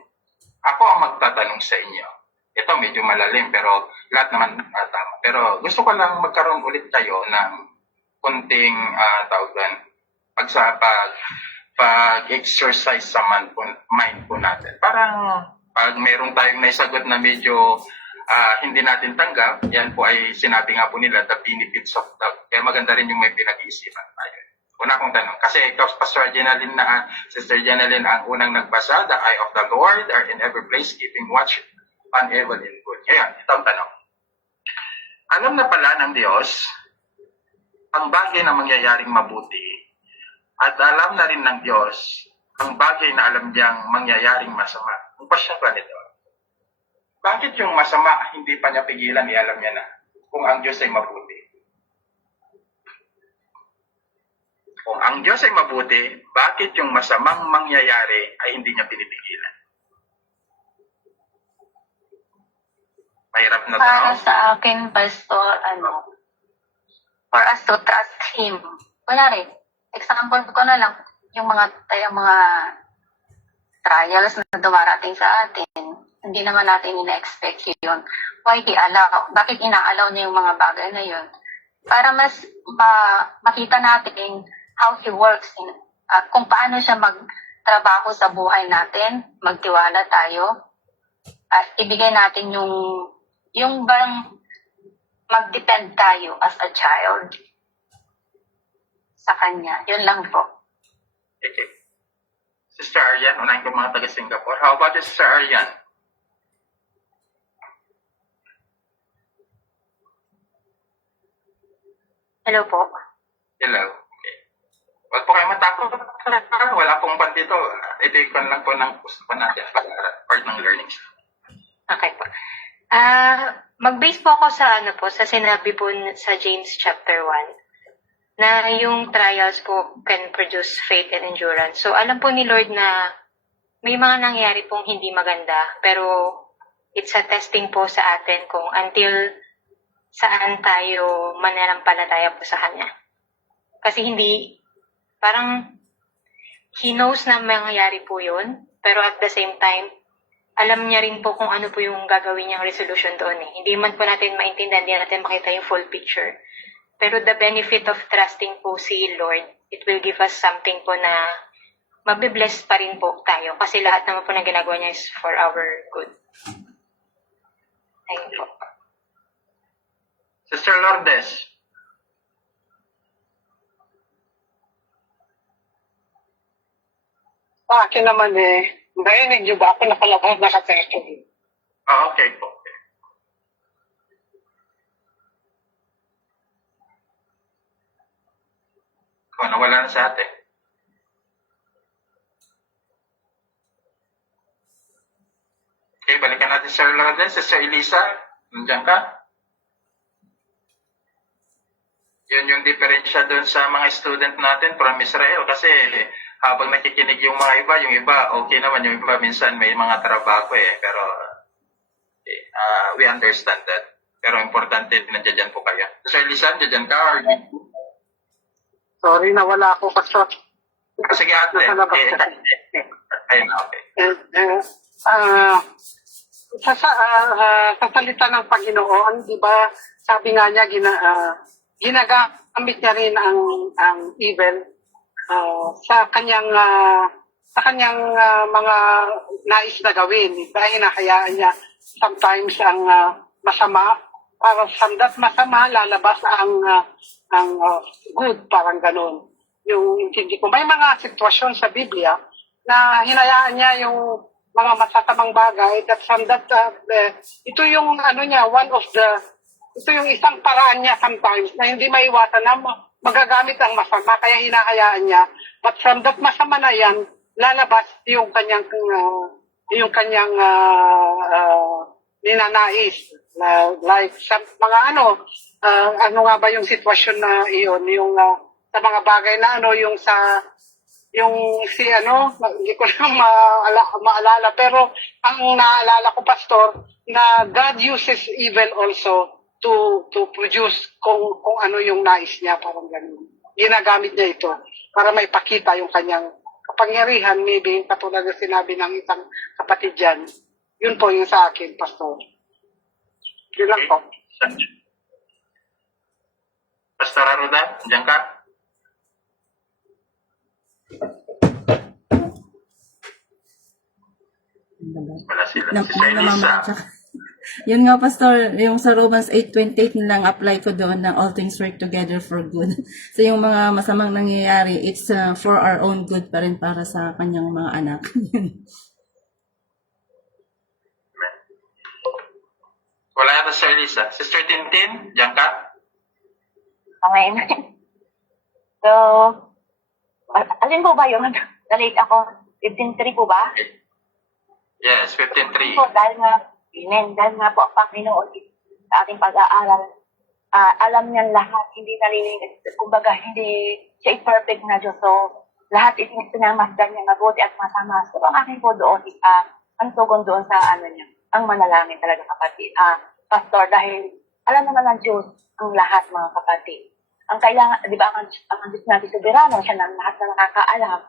Ako ang magtatanong sa inyo. Ito medyo malalim pero lahat naman tama. Pero gusto ko lang magkaroon ulit kayo ng kunting pag-exercise sa mind po natin. Parang pag meron tayong naisagot na medyo hindi natin tanggap, yan po ay sinabi nga po nila, the benefits of doubt. Kaya maganda rin yung may pinag-iisipan tayo. Una kong tanong, kasi ikaw, Pastor Jenalyn Sister Jenalyn, ang unang nagbasa, the eye of the Lord are in every place, keeping watch on evil and good. Ngayon, ito ang tanong. Alam na pala ng Diyos ang bagay na mangyayaring mabuti at alam na rin ng Diyos ang bagay na alam niyang mangyayaring masama. Ang question ba nito? Bakit yung masama hindi pa niya pigilan, alam niya na kung ang Diyos ay mabuti? Kung ang Diyos ay mabuti, bakit yung masamang mangyayari ay hindi niya pinipigilan? Mahirap na Para tanong. sa akin, Pastor, for us to trust Him. Kunwari, example ko na lang, yung mga trials na dumarating sa atin, hindi naman natin ina-expect yun. Why He allow? Bakit inaalaw niya yung mga bagay na yun? Para mas makita natin how He works, kung paano siya magtrabaho sa buhay natin, magtiwala tayo, at ibigay natin yung bang mag-depend tayo as a child sa Kanya. Yun lang po. Okay. Sister Arian, unahin ko mga taga-Singapore. How about you, Sister Arian? Hello po. Hello. Okay. Huwag po kayo matakot. Wala pong ban dito. Ito lang po ng usapan natin para part ng learnings. Okay po. Mag-base po ako sa sinabi po sa James chapter 1 na yung trials po can produce faith and endurance. So alam po ni Lord na may mga nangyari pong hindi maganda, pero it's a testing po sa atin kung until saan tayo mananampalataya po sa Kanya. Kasi parang He knows na mangyayari po yun, pero at the same time, alam niya rin po kung ano po yung gagawin niyang resolution doon eh. Hindi man po natin maintindihan, hindi natin makita yung full picture. Pero the benefit of trusting po si Lord, it will give us something po na mabibless pa rin po tayo. Kasi lahat naman po na ginagawa niya is for our good. Ayun po. Sister Lourdes, Sa akin naman narinig niyo ba ako nakalabas nakatesto? Okay po. Nawala na sa atin. Okay, balikan natin Sir Lourdes. Sir Elisa, nandiyan ka? Yun yung diferensya doon sa mga student natin from Israel kasi habang nakikinig yung mga iba, okay naman, yung iba minsan may mga trabaho pero we understand that. Pero importante, nandiyan po kayo. Sir Elisa, nandiyan ka? Or... Sorry, nawala ako, Pastor. Sige ate. Ayun, okay. Sa salita ng Panginoon, di ba, sabi nga niya, ginagamit niya rin ang evil sa kanyang mga nais na gawin. Dahil hinahayaan niya sometimes ang masama, para sa that masama, lalabas ang good, parang ganun. Yung intindi ko. May mga sitwasyon sa Biblia na hinayaan niya yung mga masasamang bagay that from that ito yung ito yung isang paraan niya sometimes na hindi maiwasan na magagamit ang masama kaya hinahayaan niya, but from that masama na yan lalabas yung kanyang ninanais like sa mga ano nga ba yung sitwasyon na iyon, yung sa mga bagay na hindi ko na maalala, pero ang naalala ko, Pastor, na God uses evil also to produce kung ano yung nais niya, parang ganun. Ginagamit niya ito para may pakita yung kanyang kapangyarihan, maybe katulad na sinabi ng isang kapatid dyan. Yun po yung sa akin, Pastor. Yun lang po. Pastor Aruda, diyan ka? Wala sila. Si Elisa. Yun nga, Pastor, yung sa Romans 8:28 nilang apply ko doon na all things work together for good. So yung mga masamang nangyayari, it's for our own good pa rin para sa kanyang mga anak. Wala yata si Elisa. Sister Tintin, diyan ka? Okay. So, alin po ba yung na-late ako? 15.3 po ba? Yes, 15.3. Po, dahil nga po ang Panginoon sa ating pag-aaral, alam niya lahat, hindi naliligtas, kumbaga hindi siya perfect na Diyos. So, lahat itinamasdan niya mabuti at masama. So, ang akin po doon is, ang tugon doon sa niya, ang manalangin talaga kapatid. Pastor, dahil alam naman ng Diyos ang lahat mga kapatid. Ang kailangan, di ba, ang Diyos natin soberano, siya ng lahat na nakakaalam.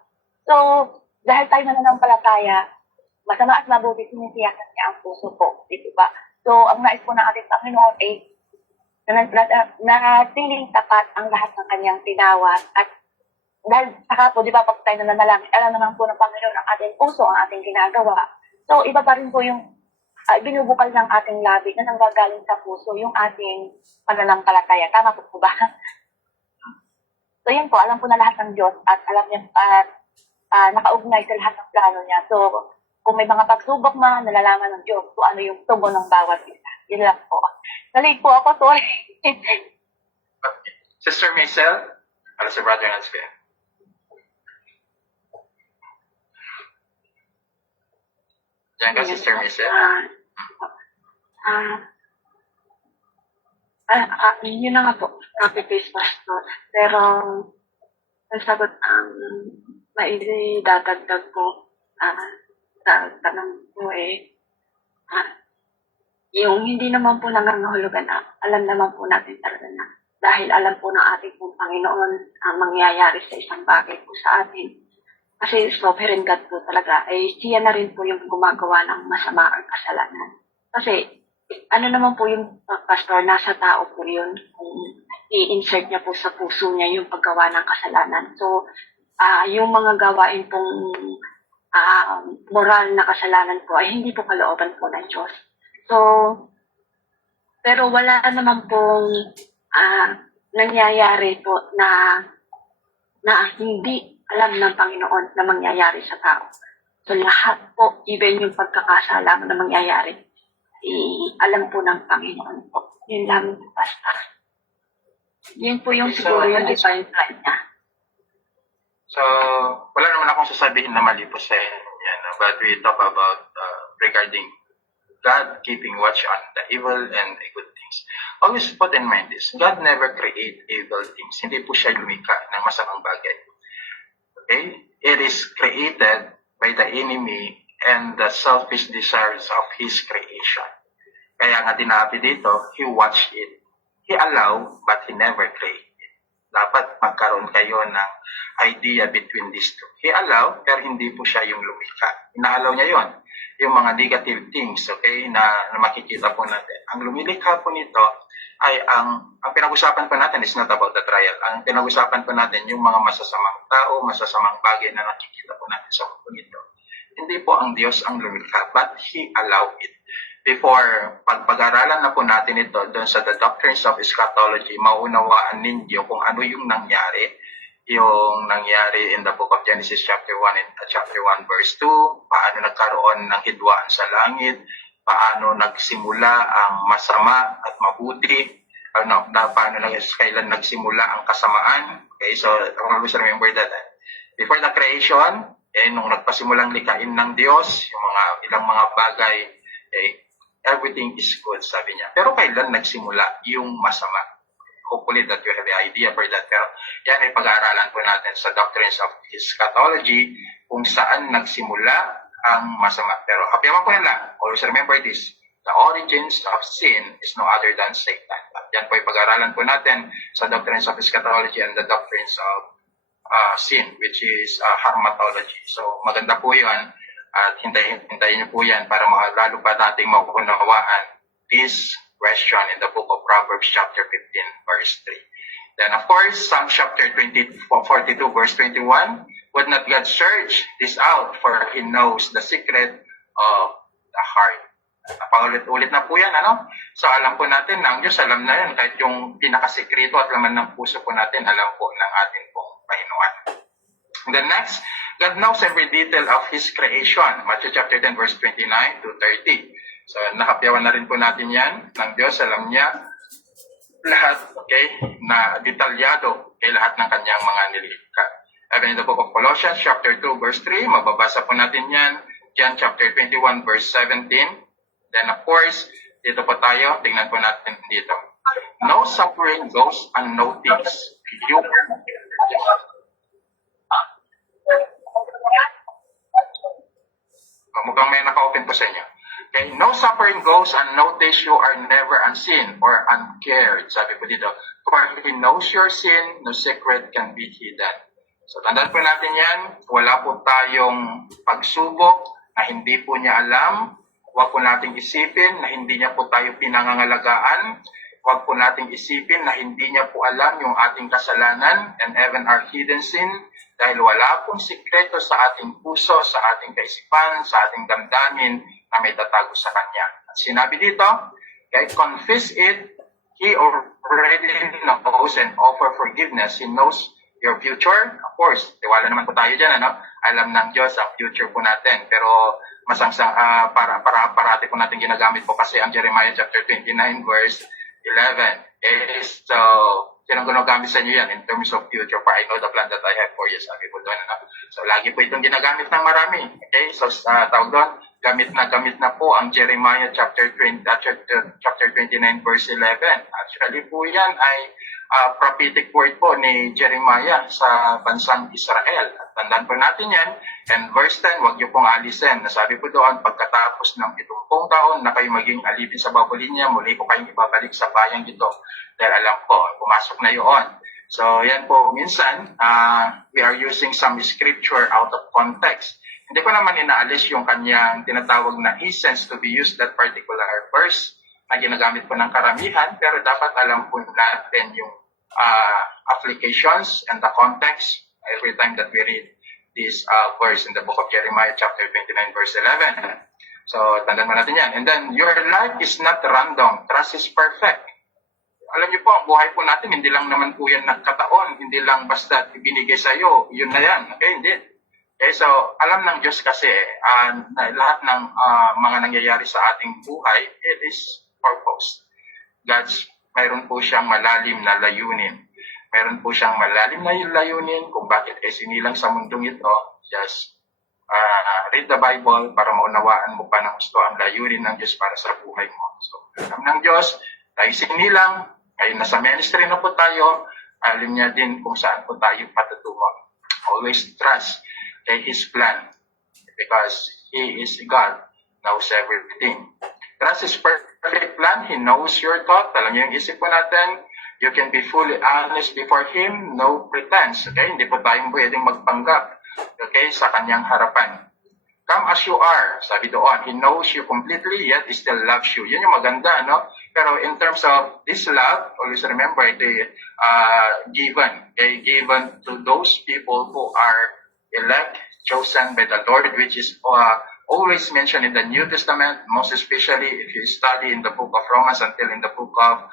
So, dahil tayo nananampalataya, masama at mabuti sinisiyasan niya ang puso po. Di ba? So, ang nais po ng ating Panginoon ay natiling tapat ang lahat ng kanyang tinawat. At dahil saka po, di ba, pag tayo nananalangin, alam naman po ng Panginoon ang ating puso, ang ating ginagawa. So, iba pa rin po yung binubukal ng ating labi na nanggagaling sa puso, yung ating pananampalataya. Tama po ba? So, yun po, alam po na lahat ng Diyos at alam niya, nakaugnay sa lahat ng plano niya. So, kung may mga pagsubok man, nalalaman ng Diyos kung ano yung tugon ng bawat isa. Yun lang po. Nalate po ako, sorry. Sister Maisel, para sa Brother Hansfield. Diyan ka, Sister Maisel. Yun na nga po, copy-paste, Pastor. Pero, ang sagot, maidadagdag po sa tanong ko yung hindi naman po nangangahulugan na alam naman po natin talaga na dahil alam po ng ating pong Panginoon ang mangyayari sa isang bagay po sa atin. Kasi sovereign God po talaga, siya na rin po yung gumagawa ng masama ang kasalanan. Kasi, ano naman po yung pastor, nasa tao po yun, kung i-insert niya po sa puso niya yung paggawa ng kasalanan. So, yung mga gawain pong moral na kasalanan po ay hindi po kalooban po ng Diyos. So, pero wala naman pong nangyayari po na hindi alam ng Panginoon na mangyayari sa tao. So lahat po, even yung pagkakasala na mangyayari, alam po ng Panginoon po. Yun lang basta. Yun po yung siguro yung divine plan niya. So, wala naman akong sasabihin na mali po sa inyo. But we talk about regarding God keeping watch on the evil and the good things. Always put in mind this, God never create evil things. Hindi po siya lumikha ng masamang bagay. Okay? It is created by the enemy and the selfish desires of His creation. Kaya nga dinabi dito, He watched it. He allowed, but He never created. Dapat magkaroon kayo ng idea between these two. He allowed, pero hindi po siya yung lumikha. Inaalaw niya yon, yung mga negative things, okay, na makikita po natin. Ang lumilikha po nito ay ang pinag-usapan po natin is not about the trial. Ang pinag-usapan po natin yung mga masasamang tao, masasamang bagay na nakikita po natin sa mundo nito. Hindi po ang Diyos ang lumikha, but He allowed it. Before pag-aralan na po natin ito doon sa The Doctrines of Eschatology, maunawaan ninyo kung ano yung nangyari in the book of Genesis chapter 1 and chapter 1 verse 2, paano nagkaroon ng hidwaan sa langit, paano nagsimula ang masama at mabuti, kailan nagsimula ang kasamaan. Okay, so always remember that before the creation, nung nagpasimulang likhain ng Diyos, yung ilang mga bagay, everything is good, sabi niya. Pero kailan nagsimula yung masama? Hopefully that you have the idea for that. Pero yan ay pag-aaralan po natin sa Doctrines of Eschatology kung saan nagsimula ang masama. Pero hapiyaman ko nila, always remember this, the origins of sin is no other than Satan. At yan po ay pag-aaralan po natin sa Doctrines of Eschatology and the Doctrines of sin, which is Hamartology. So maganda po yan. At hintayin niyo po yan para lalo pa nating maunawaan this question in the book of Proverbs chapter 15 verse 3. Then of course, Psalm chapter 42 verse 21, would not God search this out, for He knows the secret of the heart. Paulit-ulit na po yan, ano? So alam po natin na ang Diyos alam na yan, kahit yung pinakasikreto at laman ng puso po natin, alam po ng ating pong Panginoon. And then next, God knows every detail of His creation. Matthew chapter 10 verse 29 to 30. So nakapiyawan na rin po natin yan ng Diyos. Alam niya lahat, okay, na detalyado kay lahat ng kanyang mga nilikha. Even in the book of Colossians chapter 2 verse 3, mababasa po natin yan. John chapter 21 verse 17. Then of course, dito po tayo, tingnan po natin dito. No suffering goes unnoticed. Mukhang may naka-open po sa inyo. Okay, no suffering goes unnoticed, you are never unseen or uncared. Sabi po dito, for He knows your sin, no secret can be hidden. So tandaan po natin yan, wala po tayong pagsubok na hindi po niya alam. Huwag po nating isipin na hindi niya po tayo pinangangalagaan. Huwag po nating isipin na hindi niya po alam yung ating kasalanan and even our hidden sin, dahil wala pong sikreto sa ating puso, sa ating kaisipan, sa ating damdamin na may tatago sa Kanya. At sinabi dito, okay, confess it, He already knows and offer forgiveness. He knows your future. Of course, tiwala naman po tayo dyan, ano? Alam ng Diyos ang future po natin. Pero parati po natin ginagamit po kasi ang Jeremiah chapter 29 verse 11 is ginagamit sa inyo yan in terms of future, for I know the plan that I have for you, sabi po doon. Ano? So lagi po itong ginagamit ng marami. Okay, so tawag doon, gamit na po ang Jeremiah chapter 29 verse 11. Actually po yan ay prophetic word po ni Jeremiah sa bansang Israel. At tandaan po natin yan. And verse 10, huwag niyo pong alisin. Nasabi po doon, pagkatapos ng 70 taon na kayo maging alipin sa Babylonia, muli ko kayong ibabalik sa bayang ito. Dahil alam ko, pumasok na yun. So yan po, minsan, we are using some scripture out of context. Hindi ko naman inaalis yung kanyang tinatawag na essence to be used that particular verse na ginagamit po ng karamihan, pero dapat alam po natin yung applications and the context every time that we read this verse in the book of Jeremiah chapter 29 verse 11. So, tandaan mo natin yan. And then, your life is not random. Trust is perfect. alam niyo po, ang buhay po natin, hindi lang naman po yan nagkataon, hindi lang basta ibinigay sa iyo, yun na yan. Okay, hindi. Okay, so alam ng Diyos kasi na lahat ng mga nangyayari sa ating buhay, it is purpose. Mayroon po siyang malalim na layunin. Mayroon po siyang malalim na layunin kung bakit sinilang sa mundong ito. Just read the Bible para maunawaan mo pa ng gusto ang layunin ng Diyos para sa buhay mo. So, alam ng Diyos, tayo sinilang, ngayon nasa ministry na po tayo, alam niya din kung saan po tayo patutungo. Always trust His plan because He is God, knows everything. Trust His perfect plan. He knows your thought. Alam niyo yung isip po natin. You can be fully honest before Him, no pretense. Okay? Hindi po tayong pwedeng magpanggap. Okay? Sa Kanyang harapan. Come as you are. Sabi doon, He knows you completely, yet He still loves you. Yun yung maganda, no? Pero in terms of this love, always remember, the given. Okay? Given to those people who are elect, chosen by the Lord, which is always mentioned in the New Testament, most especially if you study in the book of Romans until in the book of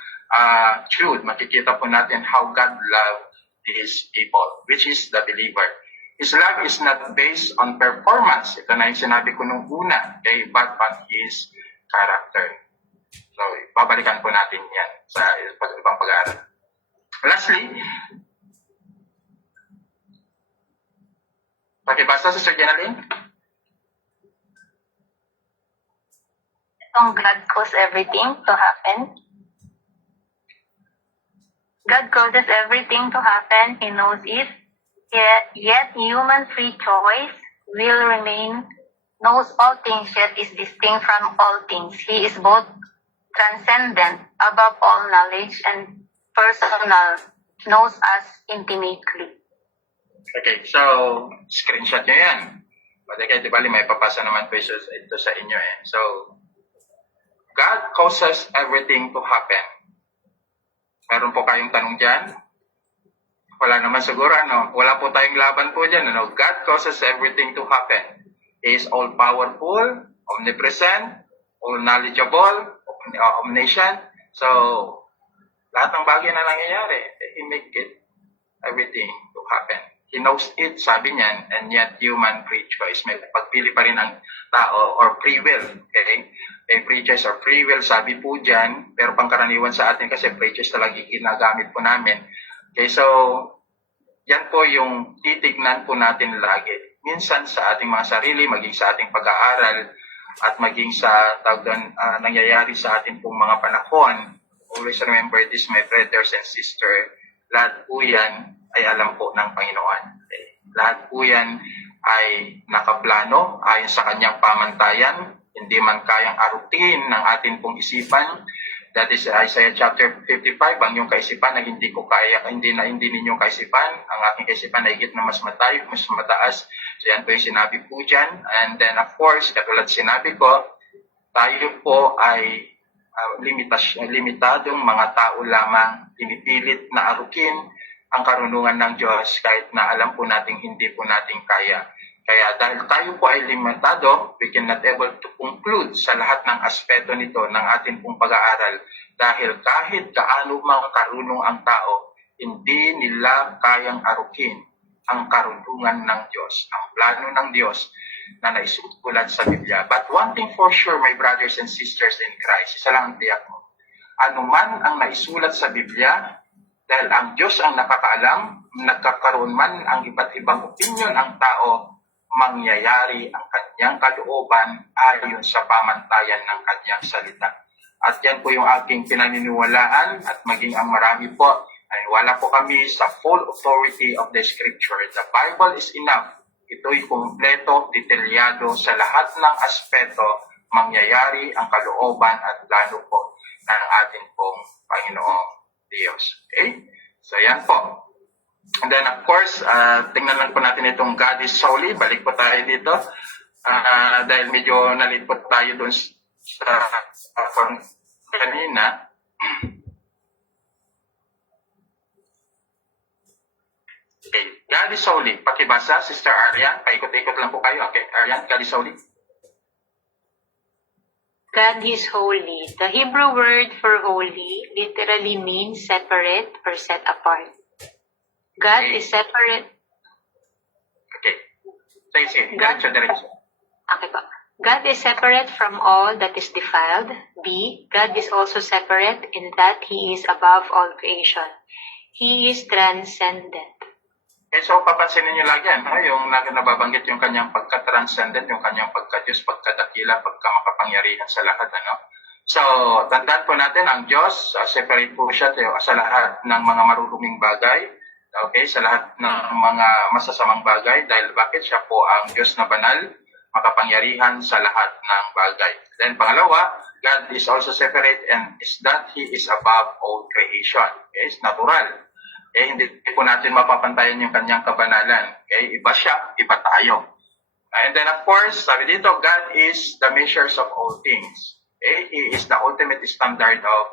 Jude, makikita po natin how God loved His people, which is the believer. His love is not based on performance. Ito na yung sinabi ko nung una, okay, but on His character. So, babalikan po natin yan sa ibang pag-aaral. Lastly, pakibasa sa Sir Jenaline. God caused everything to happen. God causes everything to happen. He knows it. Yet human free choice will remain, knows all things, yet is distinct from all things. He is both transcendent, above all knowledge, and personal, knows us intimately. Okay, so screenshot nyo yan. Kaya di bali may papasa naman po ito sa inyo eh. So, God causes everything to happen. Meron po kayong tanong dyan? Wala naman siguro, ano? Wala po tayong laban po dyan, ano? God causes everything to happen. He is all-powerful, omnipresent, all-knowledgeable, omniscient. So, lahat ng bagay na nangyayari, He make it everything to happen. He knows it, sabi niyan, and yet human free choice. May pagpili pa rin ang tao or free will. Okay? May free choice or free will, sabi po dyan, pero pangkaraniwan sa atin kasi free choice talaga ginagamit po namin. Okay, so, yan po yung titignan po natin lagi. Minsan sa ating mga sarili, maging sa ating pag-aaral, at maging sa nangyayari sa ating pong mga panahon. Always remember this, my brothers and sisters. Lahat po yan ay alam po ng Panginoon. Okay? Lahat po yan ay nakaplano ayon sa kanyang pamantayan. Hindi man kayang arutin ng ating pong isipan. That is Isaiah chapter 55, ang iyong kaisipan na hindi ko kaya, hindi ninyong kaisipan, ang aking kaisipan na higit na mas mataas. So yan po yung sinabi po dyan. And then of course, katulad sinabi ko, tayo po ay limitadong mga tao lamang, pinipilit na arukin ang karunungan ng Diyos kahit na alam po natin hindi po natin kaya. Kaya dahil tayo po ay limitado, we cannot able to conclude sa lahat ng aspeto nito ng ating pong pag-aaral. Dahil kahit gaano mga karunong ang tao, hindi nila kayang arukin ang karunungan ng Diyos, ang plano ng Diyos na naisulat sa Biblia. But one thing for sure, my brothers and sisters in Christ, isa lang ang tiyak mo. Ano man ang naisulat sa Biblia, dahil ang Diyos ang nakakaalam, nagkakaroon man ang iba't ibang opinion ang tao, mangyayari ang kanyang kalooban ayon sa pamantayan ng kanyang salita. At yan po yung aking pinaniniwalaan at maging ang marami po, ay wala po kami sa full authority of the Scripture. The Bible is enough. Ito'y kumpleto, detalyado sa lahat ng aspeto, mangyayari ang kalooban at plano po ng ating pong Panginoong Diyos. Okay? So yan po. And then of course, tingnan lang po natin itong God is holy. Balik po tayo dito. Dahil medyo nalit po tayo dun sa kanina. Okay, God is holy. Pakibasa, Sister Arian. Paikot-ikot lang po kayo. Okay, Arian, God is holy. God is holy. The Hebrew word for holy literally means separate or set apart. God is separate. Okay. Sige. Diretso. Okay po. God is separate from all that is defiled. B. God is also separate in that He is above all creation. He is transcendent. Okay, so papansinin niyo lagi, yung nababanggit yung kanyang pagka-transcendent, yung kanyang pagka-Diyos, pagkadakila, pagkamakapangyarihan sa lahat. So, tandaan po natin, ang Diyos, separate po siya sa lahat ng mga maruruming bagay, okay, sa lahat ng mga masasamang bagay, dahil bakit siya po ang Diyos na banal, makapangyarihan sa lahat ng bagay. Then pangalawa, God is also separate and is that He is above all creation. Okay, it's natural. Okay, hindi po natin mapapantayan yung kanyang kabanalan. Okay, iba siya, iba tayo. And then of course, sabi dito, God is the measures of all things. Okay, He is the ultimate standard of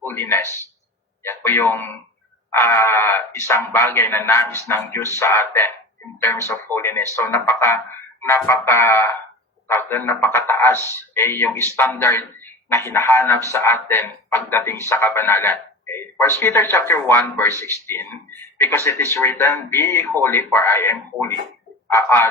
holiness. Yan po yung isang bagay na nais ng Diyos sa atin in terms of holiness. So napakataas yung standard na hinahanap sa atin pagdating sa kabanalan. Okay? 1 Peter chapter 1 verse 16, because it is written, "Be holy, for I am holy."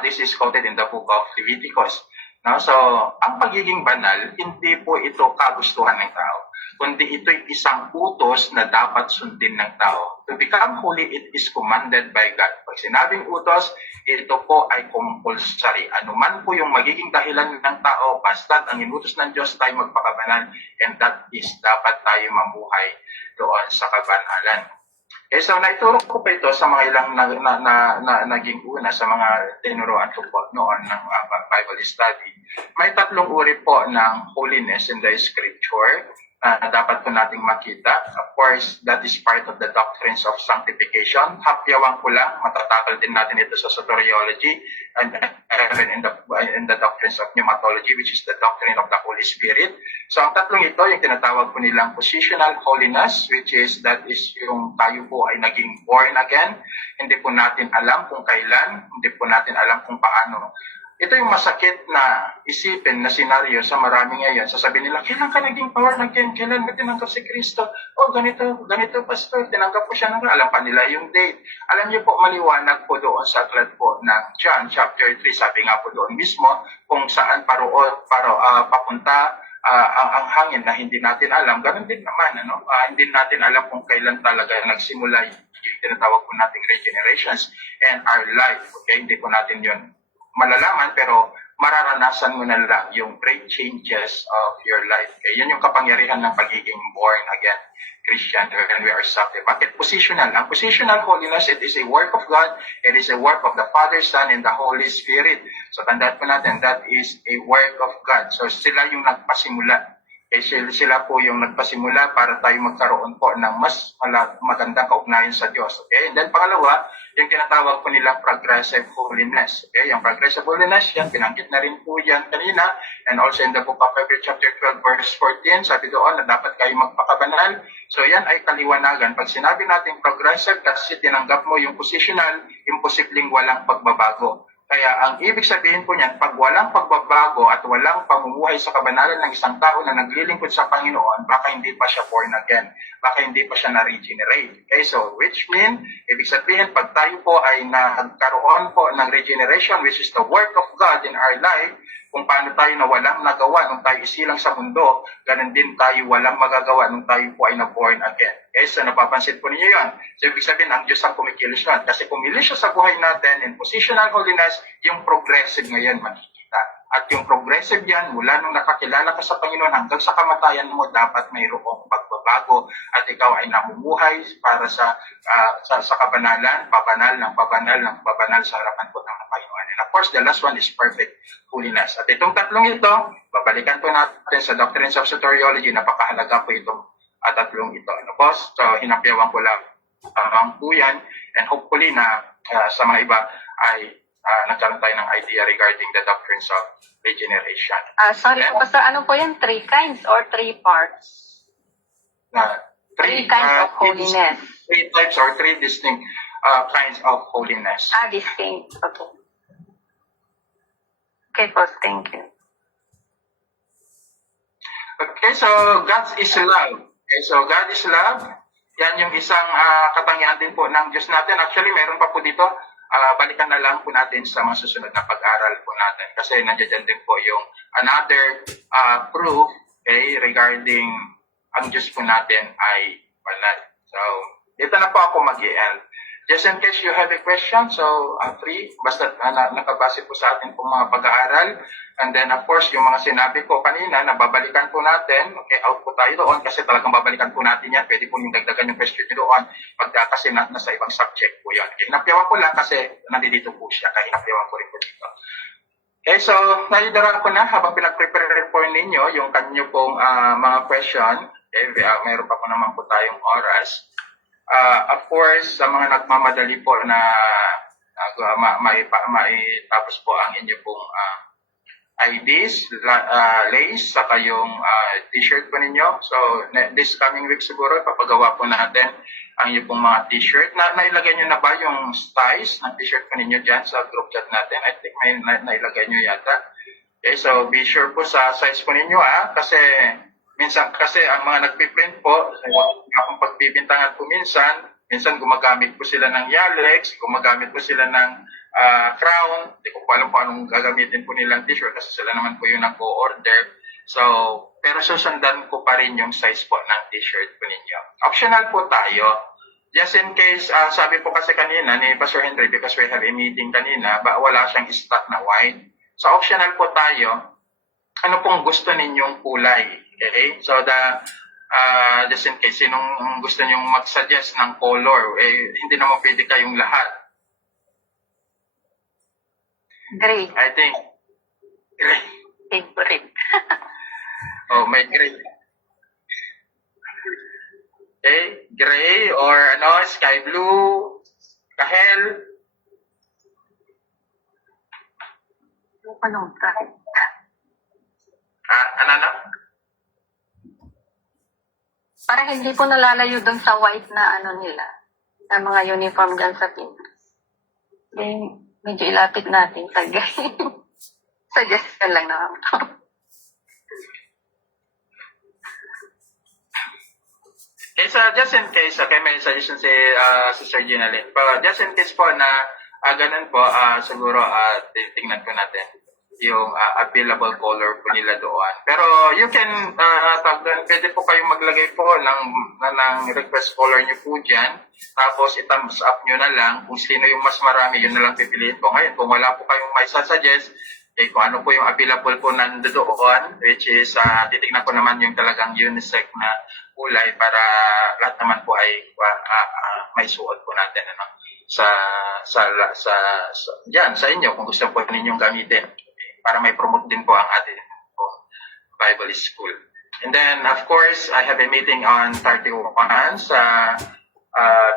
This is quoted in the book of Leviticus. No? So, ang pagiging banal, hindi po ito kagustuhan ng tao, kundi ito'y isang utos na dapat sundin ng tao. To become holy, it is commanded by God. Pag sinabing utos, ito po ay compulsory. Ano man po yung magiging dahilan ng tao, basta't ang inutos ng Diyos tayo magpakabanal, and that is dapat tayo mamuhay doon sa kabanalan. Okay, so naituro ko pa ito sa mga ilang naging una sa mga tinuruan ko po noon ng Bible study. May tatlong uri po ng holiness in the scripture na dapat po nating makita. Of course, that is part of the doctrines of sanctification. Hapyawan ko lang, matatakal din natin ito sa soteriology and in the doctrines of pneumatology, which is the doctrine of the Holy Spirit. So ang tatlong ito, yung tinatawag po nilang positional holiness, which is that is yung tayo po ay naging born again. Hindi po natin alam kung kailan, hindi po natin alam kung paano. Ito yung masakit na isipin na senaryo sa marami ngayon. Sasabihin nila, kailan ka naging born again? Kailan mo tinanggap si Kristo? Oh, ganito, pastor. Tinanggap po siya alam pa nila yung date. Alam niyo po, maliwanag po doon sa aklat po ng John chapter 3. Sabi nga po doon mismo kung saan papunta ang hangin na hindi natin alam. Ganun din naman, hindi natin alam kung kailan talaga nagsimula yung tinatawag po nating regenerations and our life. Okay, hindi po natin yun malalaman, pero mararanasan mo na lang yung great changes of your life. Okay? Yun yung kapangyarihan ng pagiging born again Christian when we are saved. Bakit? Positional. Ang positional holiness, it is a work of God. It is a work of the Father, Son, and the Holy Spirit. So tandaan po natin, that is a work of God. So sila yung nagpasimula. Sila po yung nagpasimula para tayo magkaroon po ng mas magandang kaugnayan sa Diyos. Okay? And then pangalawa, yung tinatawag po nila progressive holiness. Okay? Yung progressive holiness, yan, binanggit na rin po yan kanina. And also in the book of Hebrews chapter 12 verse 14, sabi doon na dapat kayo magpakabanal. So yan ay kaliwanagan. Pag sinabi natin progressive, kasi tinanggap mo yung positional, imposibleng walang pagbabago. Kaya ang ibig sabihin po niyan, pag walang pagbabago at walang pamumuhay sa kabanalan ng isang tao na naglilingkod sa Panginoon, baka hindi pa siya born again. Baka hindi pa siya na-regenerate. Okay, so which mean, ibig sabihin, pag tayo po ay nagkaroon po ng regeneration, which is the work of God in our life, kung paano tayo na walang nagawa nung tayo isilang sa mundo, ganun din tayo walang magagawa nung tayo po ay na-born again. Okay, so napapansin po ninyo yan. So ibig sabihin, ang Diyos ang kumikilos yan. Kasi kumilos siya sa buhay natin in positional holiness, yung progressive ngayon makikita. At yung progressive yan, mula nung nakakilala ka sa Panginoon hanggang sa kamatayan mo, dapat mayroong pagbabago at ikaw ay namumuhay para sa kabanalan, pabanal sa harapan po ng Panginoon. And of course, the last one is perfect holiness. At itong tatlong ito, babalikan po natin sa doctrines of soteriology, napakahalaga po itong tatlong ito. Ano po? So, hinapyawan ko lang ang po yan, and hopefully na sa mga iba ay nagkaroon tayo ng idea regarding the doctrines of regeneration. Sorry po, Pastor, ano po yan? 3 kinds or 3 parts? Three kinds of holiness. 3 types or 3 distinct kinds of holiness. Distinct. Okay. Okay po, thank you. Okay, so God is love. Okay, so God is love. Yan yung isang katangian din po ng Diyos natin. Actually, meron pa po dito. Balikan na lang po natin sa mga susunod na pag-aaral po natin. Kasi nandiyan din po yung another proof, okay, regarding ang Diyos po natin ay banal. So, dito na po ako mag-i-end. Just in case you have a question, so free, basta nakabase po sa atin pong mga pag-aaral. And then, of course, yung mga sinabi ko kanina, na babalikan po natin, okay, out po tayo doon kasi talagang babalikan po natin yan. Pwede po yung dagdagan yung question nyo doon kasi nasa ibang subject po yan. Hinapyawan ko lang kasi nandito po siya, kaya hinapyawan ko rin po dito. Okay, so nalidara ko na habang pinag-prepare po ninyo yung kanyo pong mga question. Okay, mayroon pa po naman po tayong oras. Of course, sa mga nagmamadali po na maitapos po ang inyo pong IDs, lace, saka yung t-shirt po ninyo. So, this coming week siguro, papagawa po natin ang inyo pong mga t-shirt. Nailagay nyo na ba yung size ng t-shirt po ninyo dyan sa group chat natin? I think may nailagay nyo yata. Okay, so be sure po sa size po ninyo kasi minsan kasi ang mga nagpiprint po, akong pagbibintangan po minsan gumagamit po sila ng Yalex, gumagamit po sila ng Crown, hindi ko po alam kung anong gagamitin po nilang t-shirt kasi sila naman po yung nag-o-order. So, pero susundan ko pa rin yung size po ng t-shirt po ninyo. Optional po tayo. Just in case, sabi po kasi kanina ni Pastor Henry, because we have a meeting kanina, wala siyang stock na white. So, optional po tayo. Ano pong gusto ninyong kulay? Okay? So, just in case, sinong gusto nyong mag-suggest ng color, hindi naman pwede kayong lahat. Gray. I think, gray. Favorite. Oh, may gray. Okay? Gray or sky blue, kahel. Anong type? Ano? Para hindi po nalalayo doon sa white na nila, sa mga uniform dyan sa Pinas. Then, medyo ilapit natin sa gay. Suggestion lang naman. Okay, so just in case, okay, may suggestion si Sir Ginalyn. Just in case po na ganun po, siguro tingnan po natin yung available color po nila doon. Pero you can, pwede po kayong maglagay po ng request color nyo po dyan. Tapos i-thumbs up nyo na lang kung sino yung mas marami, yun na lang pipiliin po. Ngayon, kung wala po kayong may suggest, kung ano po yung available po nandoon, which is titignan ko naman yung talagang unisex na kulay para lahat naman po ay may suot po natin sa inyo kung gusto po ninyong gamitin para may promote din po ang ating Bible School. And then, of course, I have a meeting on 31 sa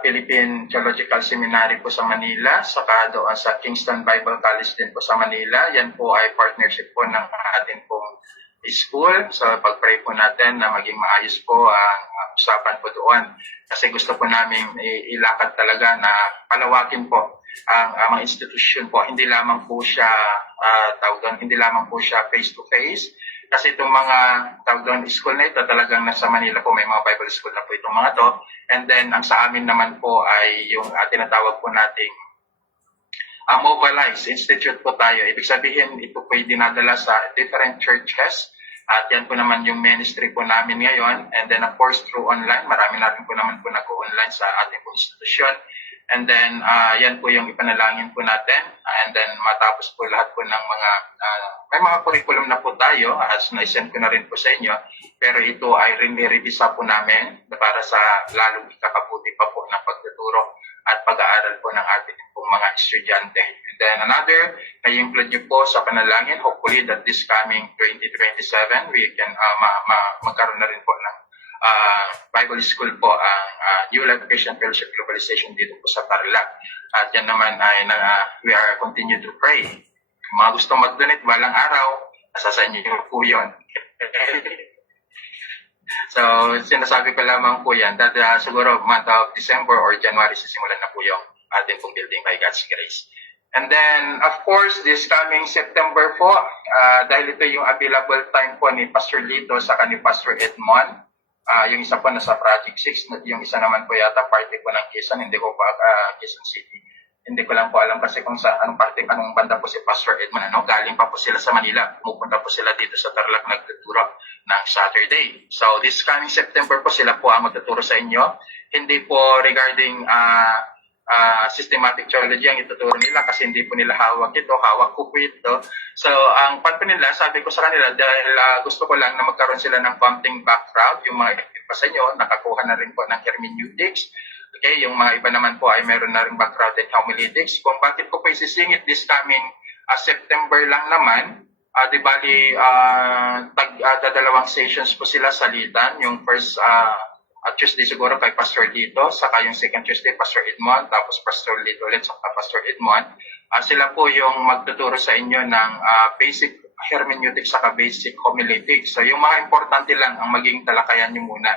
Philippine Theological Seminary po sa Manila, saka doon sa Kingston Bible College din po sa Manila. Yan po ay partnership po ng ating pong school. So, pag-pray po natin na maging maayos po ang usapan po doon. Kasi gusto po namin ilakad talaga na palawakin po ang mga institusyon po. Hindi lamang po siya hindi lamang po siya face-to-face. Kasi itong mga school na ito, talagang nasa Manila po, may mga Bible school na po itong mga to. And then, ang sa amin naman po ay yung tinatawag po nating mobilized institute po tayo. Ibig sabihin, ito po ay dinadala sa different churches. At yan po naman yung ministry po namin ngayon. And then, of course, through online, marami na rin po naman po nag-online sa ating po institusyon. And then, yan po yung ipanalangin po natin. And then, matapos po lahat po ng mga, may mga curriculum na po tayo, as na-send ko na rin po sa inyo. Pero ito ay rinirevisa po namin para sa lalong ikakabuti pa po ng pagtuturo at pag-aaral po ng ating pong mga estudyante. And then another, na-include nyo po sa panalangin, hopefully that this coming 2027, we can magkaroon na rin po ng Bible School po ang New Life Christian Fellowship Globalization dito po sa Tarlac. At yan naman ay we are continue to pray. Kung mga gusto mag-donate balang araw, nasa sa inyo po yun. So, sinasabi ko lamang po yan that siguro month of December or January sisimulan na po yung ating pong building by God's grace. And then, of course, this coming September po, dahil ito yung available time po ni Pastor Lito sa ni Pastor Edmond, yung isa po nasa Project 6, yung isa naman po yata party po ng Quezon, hindi ko pa Quezon City. Hindi ko lang po alam kasi kung sa anong parte, anong banda po si Pastor Edmond. Galing pa po sila sa Manila. Pumupunta po sila dito sa Tarlac nagtuturo ng Saturday. So this coming September po sila po ang magtuturo sa inyo. Hindi po regarding systematic theology ang ituturo nila kasi hindi po nila hawak ito, hawak ko po ito. So, ang pan po nila, sabi ko sa kanila, dahil gusto ko lang na magkaroon sila ng konting background, yung mga iba sa inyo, nakakuha na rin po ng hermeneutics. Okay, yung mga iba naman po ay meron na rin background in homiletics. Kung bakit ko po isisingit this coming September lang naman, di bali, dalawang sessions po sila salitan. Yung first Tuesday siguro kay Pastor Lito, saka yung second Tuesday Pastor Edmond, tapos Pastor Lito ulit, saka Pastor Edmond. Sila po yung magtuturo sa inyo ng basic hermeneutics saka basic homiletics. So yung mga importante lang ang maging talakayan nyo muna.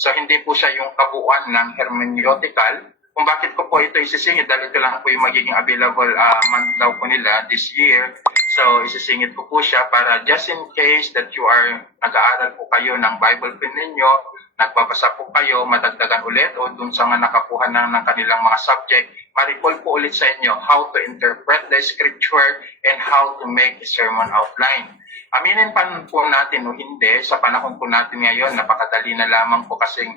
So hindi po siya yung kabuuan ng hermeneutical. Kung bakit ko po ito isisingit, dahil ito lang po yung magiging available month daw po nila this year. So isisingit ko po siya para just in case that you are nag-aaral po kayo ng Bible po ninyo, nagbabasa po kayo, madagdagan ulit o dun sa mga nakakuha ng kanilang mga subject, ma-recall po ulit sa inyo how to interpret the scripture and how to make a sermon outline. Aminin pa po natin o hindi, sa panahon po natin ngayon, napakadali na lamang po kasing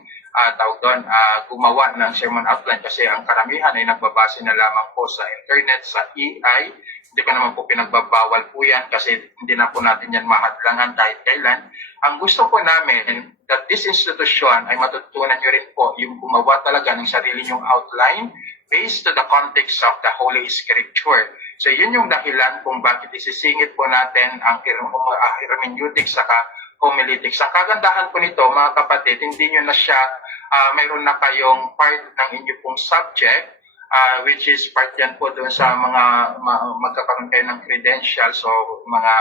gumawa ng sermon outline kasi ang karamihan ay nagbabase na lamang po sa internet, sa AI. Hindi ko naman po pinagbabawal po yan kasi hindi na po natin yan mahadlangan kahit kailan. Ang gusto po namin that this institution ay matutunan nyo rin po yung gumawa talaga ng sarili nyong outline based to the context of the Holy Scripture. So yun yung dahilan kung bakit isisingit po natin ang hermeneutics saka homiletics. Ang kagandahan po nito, mga kapatid, hindi nyo na siya, mayroon na kayong part ng inyo pong subject, which is part yan po doon sa mga magkakaroon kayo ng credentials o mga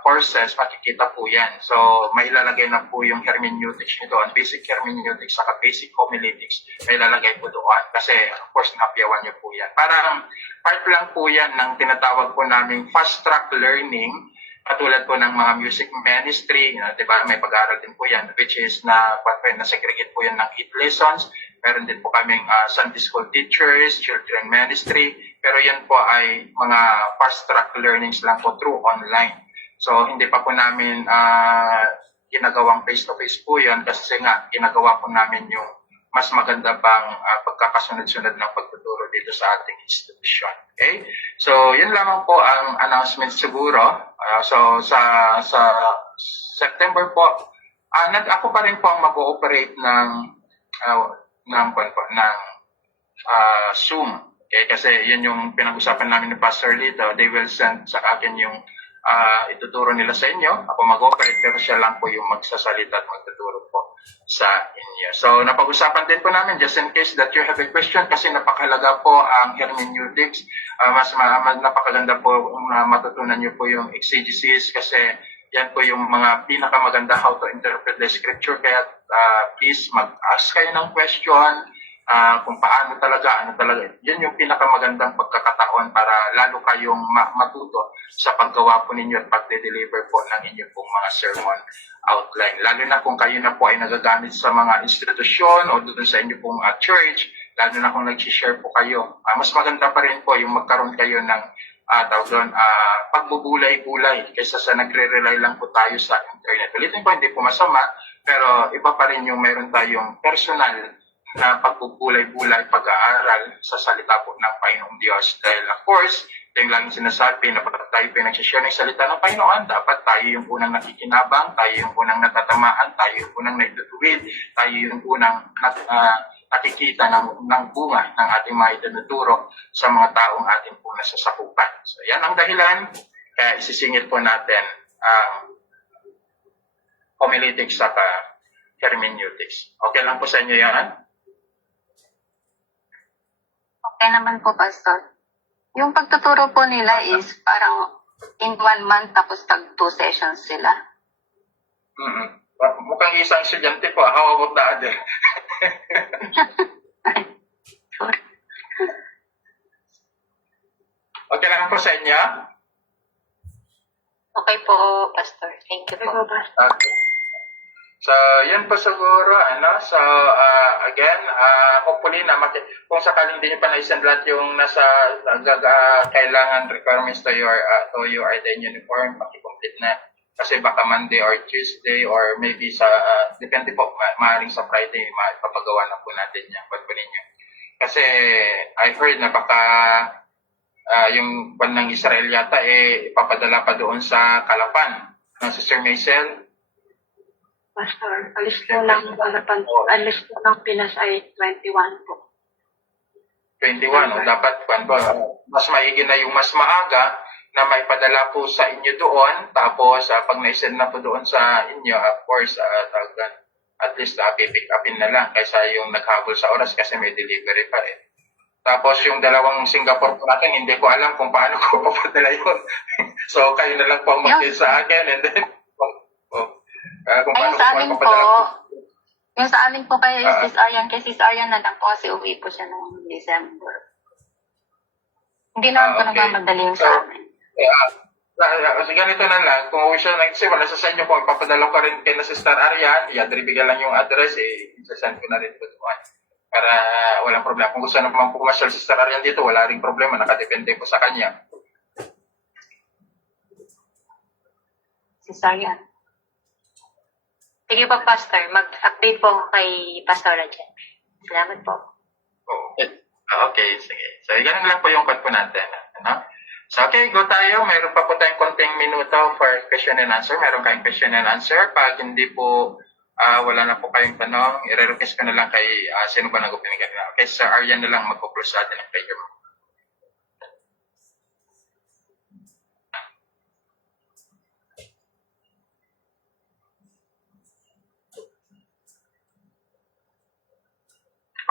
courses, makikita po yan. So, may ilalagay na po yung hermeneutics nyo doon, basic hermeneutics, saka basic homiletics, may ilalagay po doon. Kasi, of course, napiyawan nyo po yan. Parang part lang po yan ng tinatawag po namin fast-track learning, katulad po ng mga music ministry, diba, may pag-aaral din po yan, which is na-segregate po yan ng 8 lessons. Meron din po kaming Sunday school teachers, children ministry, pero yan po ay mga fast-track learnings lang po through online. So, hindi pa po namin ginagawang face-to-face po yan kasi nga, ginagawa po namin yung mas maganda pang pagkakasunod-sunod ng pagtuturo dito sa ating institution. Okay? So, yun lamang po ang announcement siguro. So, sa September po, ako pa rin po ang mag-ooperate ng Zoom. Okay? Kasi yun yung pinag-usapan namin ni Pastor Lito. They will send sa akin yung ituturo nila sa inyo. Ako mag-operate, pero siya lang po yung magsasalita at magtuturo po sa inyo. So, napag-usapan din po namin just in case that you have a question kasi napakalaga po ang hermeneutics. Mas napakaganda po matutunan nyo po yung exegesis kasi yan po yung mga pinakamaganda how to interpret the scripture. Kaya please mag-ask kayo ng question kung paano talaga, ano talaga. Yan yung pinakamagandang pagkakataon para lalo kayong matuto sa paggawa po ninyo at pag-deliver po ng inyong pong mga sermon outline. Lalo na kung kayo na po ay nagagamit sa mga institusyon o doon sa inyong pong church, lalo na kung nag-share po kayo. Mas maganda pa rin po yung magkaroon kayo ng pagbubulay-bulay kaysa sa nagre-rely lang po tayo sa internet. Ulitin po, hindi po masama, pero iba pa rin yung meron tayong personal na pagbubulay-bulay pag-aaral sa salita po ng Panginoong Diyos. Dahil of course, ito yung laging sinasabi na pag tayo pinag-share ng salita ng Panginoon, dapat tayo yung unang nakikinabang, tayo yung unang natatamaan, tayo yung unang naitutuwid, tayo yung unang nakikita ng bunga ng ating mga itinuturo sa mga taong ating po nasasakupan. So yan ang dahilan, kaya isisingit po natin homiletics at hermeneutics. Okay lang po sa inyo yan? Okay naman po, Pastor. Yung pagtuturo po nila is parang in 1 month tapos tag 2 sessions sila. Mukhang isang estudyante po. How about the other? Sure. Okay lang po sa inyo? Okay po, Pastor. Thank you Okay po, po. Pastor. Okay. So, yun po siguro, ano, so, again, hopefully na, kung sakaling hindi nyo pa na-send lahat yung nasa, kailangan requirements to your ID uniform, pakicomplete na. Kasi baka Monday or Tuesday or maybe sa, depende po, maaaring sa Friday, maipapagawa na po natin yan, po ninyo. Kasi, I heard na baka, yung pan ng Israel yata, ipapadala pa doon sa Kalapan, ng Sister Maisel. Pastor, alis po ng Pinas ay 21 po. 21, dapat mas maigi na yung mas maaga na maipadala po sa inyo doon. Tapos, pag na-send na po doon sa inyo, of course, at least pipick upin na lang kaysa yung naghabol sa oras kasi may delivery pa rin. Tapos, yung dalawang Singapore po natin, hindi ko alam kung paano ko papadala yun. So, kayo na lang po mag-tell sa akin and then, kung Ayun paano sa ko amin po, papadala po. yung sa amin po kaya is Sis Ayan, kay Sis Ayan na lang po kasi uwi po siya noong December. Hindi naman po Okay. nagmamadali yung sa amin. Kasi ganito na lang, kung uwi siya kasi wala sa inyo, kung ipapadala ko rin kay na Sister Arian, i-bigyan lang yung address, isasend ko na rin po doon. Para walang problema. Kung gusto naman po masyal Sister Arian dito, wala rin problema, nakadepende po sa kanya. Sis Ayan. Sige po, Pastor. Mag-update po kay Pastor Rajan. Salamat po. Okay, sige. So, ganun lang po yung code po natin. Ano? So, okay, go tayo. Mayroon pa po tayong konting minuto for question and answer. Meron kayong question and answer. Pag hindi po, wala na po kayong tanong, i-request ko na lang kay sino ba nag-opening kanina. Okay, Sir Aryan na lang magpo-close sa atin ang prayer.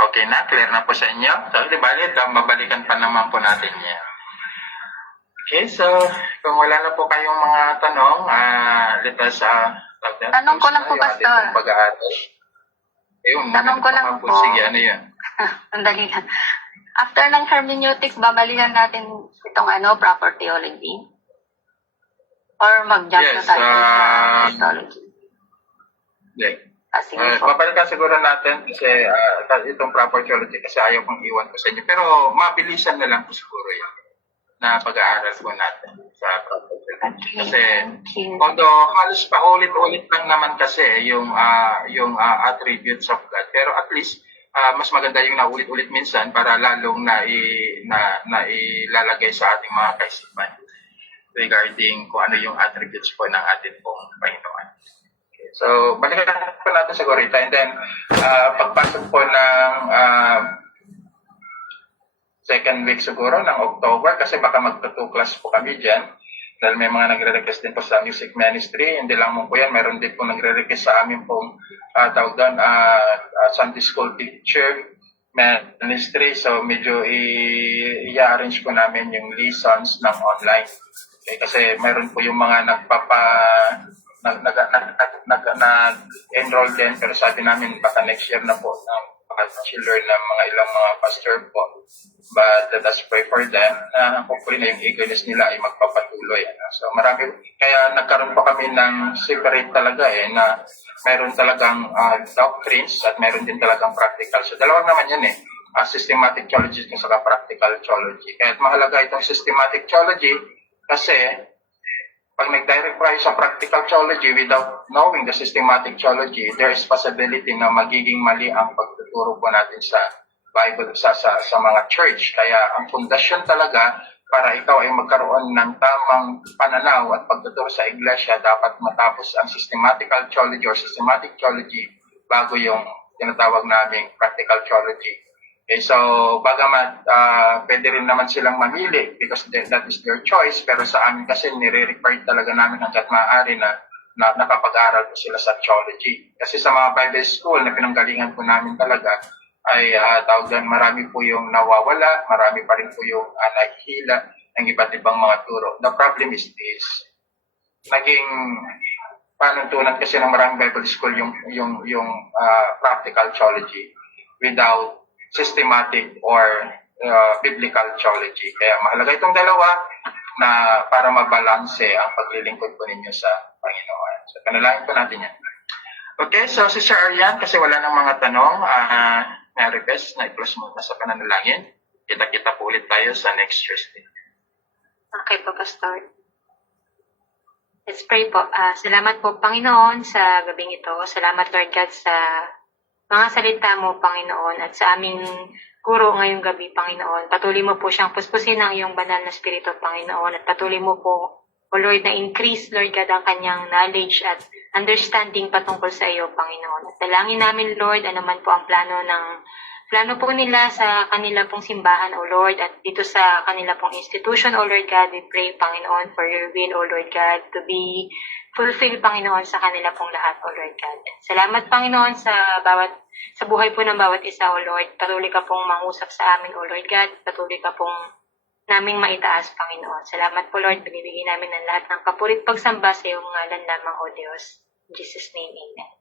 Okay na, clear na po sa inyo. So, di ba, mabalikan pa naman po natin yan. Okay, so, kung wala na po kayong mga tanong, let us, Tanong ko lang po, Pastor. Tanong ko lang po. Sige, ano yun? Sandali lang. After ng hermeneutics, babalikan natin itong proper theology? Or mag-jump na Yes, tayo sa theology? Yeah. Sige po. Babalikan siguro natin kasi itong proper theology kasi ayaw kong iwan ko sa inyo. Pero mabilisan na lang po siguro yun na pag-aaral po natin sa proper theology. Kasi although halos paulit-ulit lang naman kasi yung attributes of God. Pero at least mas maganda yung naulit-ulit minsan para lalong na ilalagay sa ating mga kaisipan regarding kung ano yung attributes po ng ating pong Panginoon. So, balikan po natin siguro ito. And then, pagpasok po ng second week siguro ng October, kasi baka magpa-2 class po kami dyan. Dahil may mga nagre-request din po sa music ministry. Hindi lang mo po yan, meron din po nagre-request sa amin pong tawag doon, Sunday school teacher ministry. So, medyo i-arrange po namin yung lessons ng online. Okay, kasi meron po yung mga nag-enroll din, pero sabi namin baka next year na po children ng mga ilang mga pastor po. But let us pray for them na hopefully na yung eagerness nila ay magpapatuloy. So marami, kaya nagkaroon pa kami ng separate talaga na meron talagang doctrines at meron din talagang practical. So dalawa naman yan systematic theology at saka practical theology. Kaya mahalaga itong systematic theology kasi pag nag-direct tayo sa practical theology without knowing the systematic theology, there is possibility na magiging mali ang pagtuturo po natin sa Bible, sa mga church. Kaya ang pundasyon talaga para ikaw ay magkaroon ng tamang pananaw at pagtuturo sa iglesia, dapat matapos ang systematical theology or systematic theology bago yung tinatawag naming practical theology. Okay, so bagamat pwede rin naman silang mamili because that is their choice, pero sa amin kasi nire-require talaga namin hanggat maaari na nakapag-aral po sila sa theology. Kasi sa mga Bible school na pinanggalingan po namin talaga ay tawag doon, marami po yung nawawala, marami pa rin po yung naghihila ng iba't ibang mga turo. The problem is this, naging panuntunan kasi ng maraming Bible school yung practical theology without systematic or biblical theology. Kaya mahalaga itong dalawa na para mabalanse ang paglilingkod po ninyo sa Panginoon. So, panalangin po natin yan. Okay, so si Sir Arian, kasi wala ng mga tanong, na-request na i-close muna sa pananalangin. Kita-kita po ulit tayo sa next Tuesday. Okay po, Pastor. Let's pray po. Salamat po, Panginoon, sa gabing ito. Salamat, Lord God, sa mga salita mo, Panginoon, at sa aming guro ngayong gabi, Panginoon. Patuloy mo po siyang puspusin ng iyong banal na spirito, Panginoon, at patuloy mo po, O Lord, na increase, Lord God, ang kanyang knowledge at understanding patungkol sa iyo, Panginoon. At dalangin namin, Lord, ano man po ang plano po nila sa kanila pong simbahan, O Lord, at dito sa kanila pong institution, O Lord God, we pray, Panginoon, for your will, O Lord God, to be fulfilled, Panginoon, sa kanila pong lahat, O Lord God. Salamat, Panginoon, sa buhay po ng bawat isa, O Lord. Patuloy ka pong mangusap sa amin, O Lord God. Patuloy ka pong naming maitaas, Panginoon. Salamat po, Lord. Binibigyan namin ng lahat ng kapulit pagsamba sa iyong ngalan lamang, O Diyos. In Jesus' name, Amen.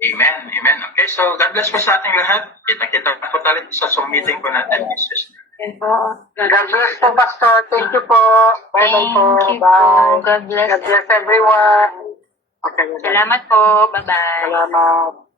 Amen. Amen. Okay, so God bless po sa ating lahat. Kita-kita po tayo sa Zoom meeting po natin. Jesus. Yan po. God bless po, Pastor. Thank you po. Bye-bye po. Thank you Bye. po. God bless. God bless everyone. Okay. Salamat po. Bye-bye. Salamat.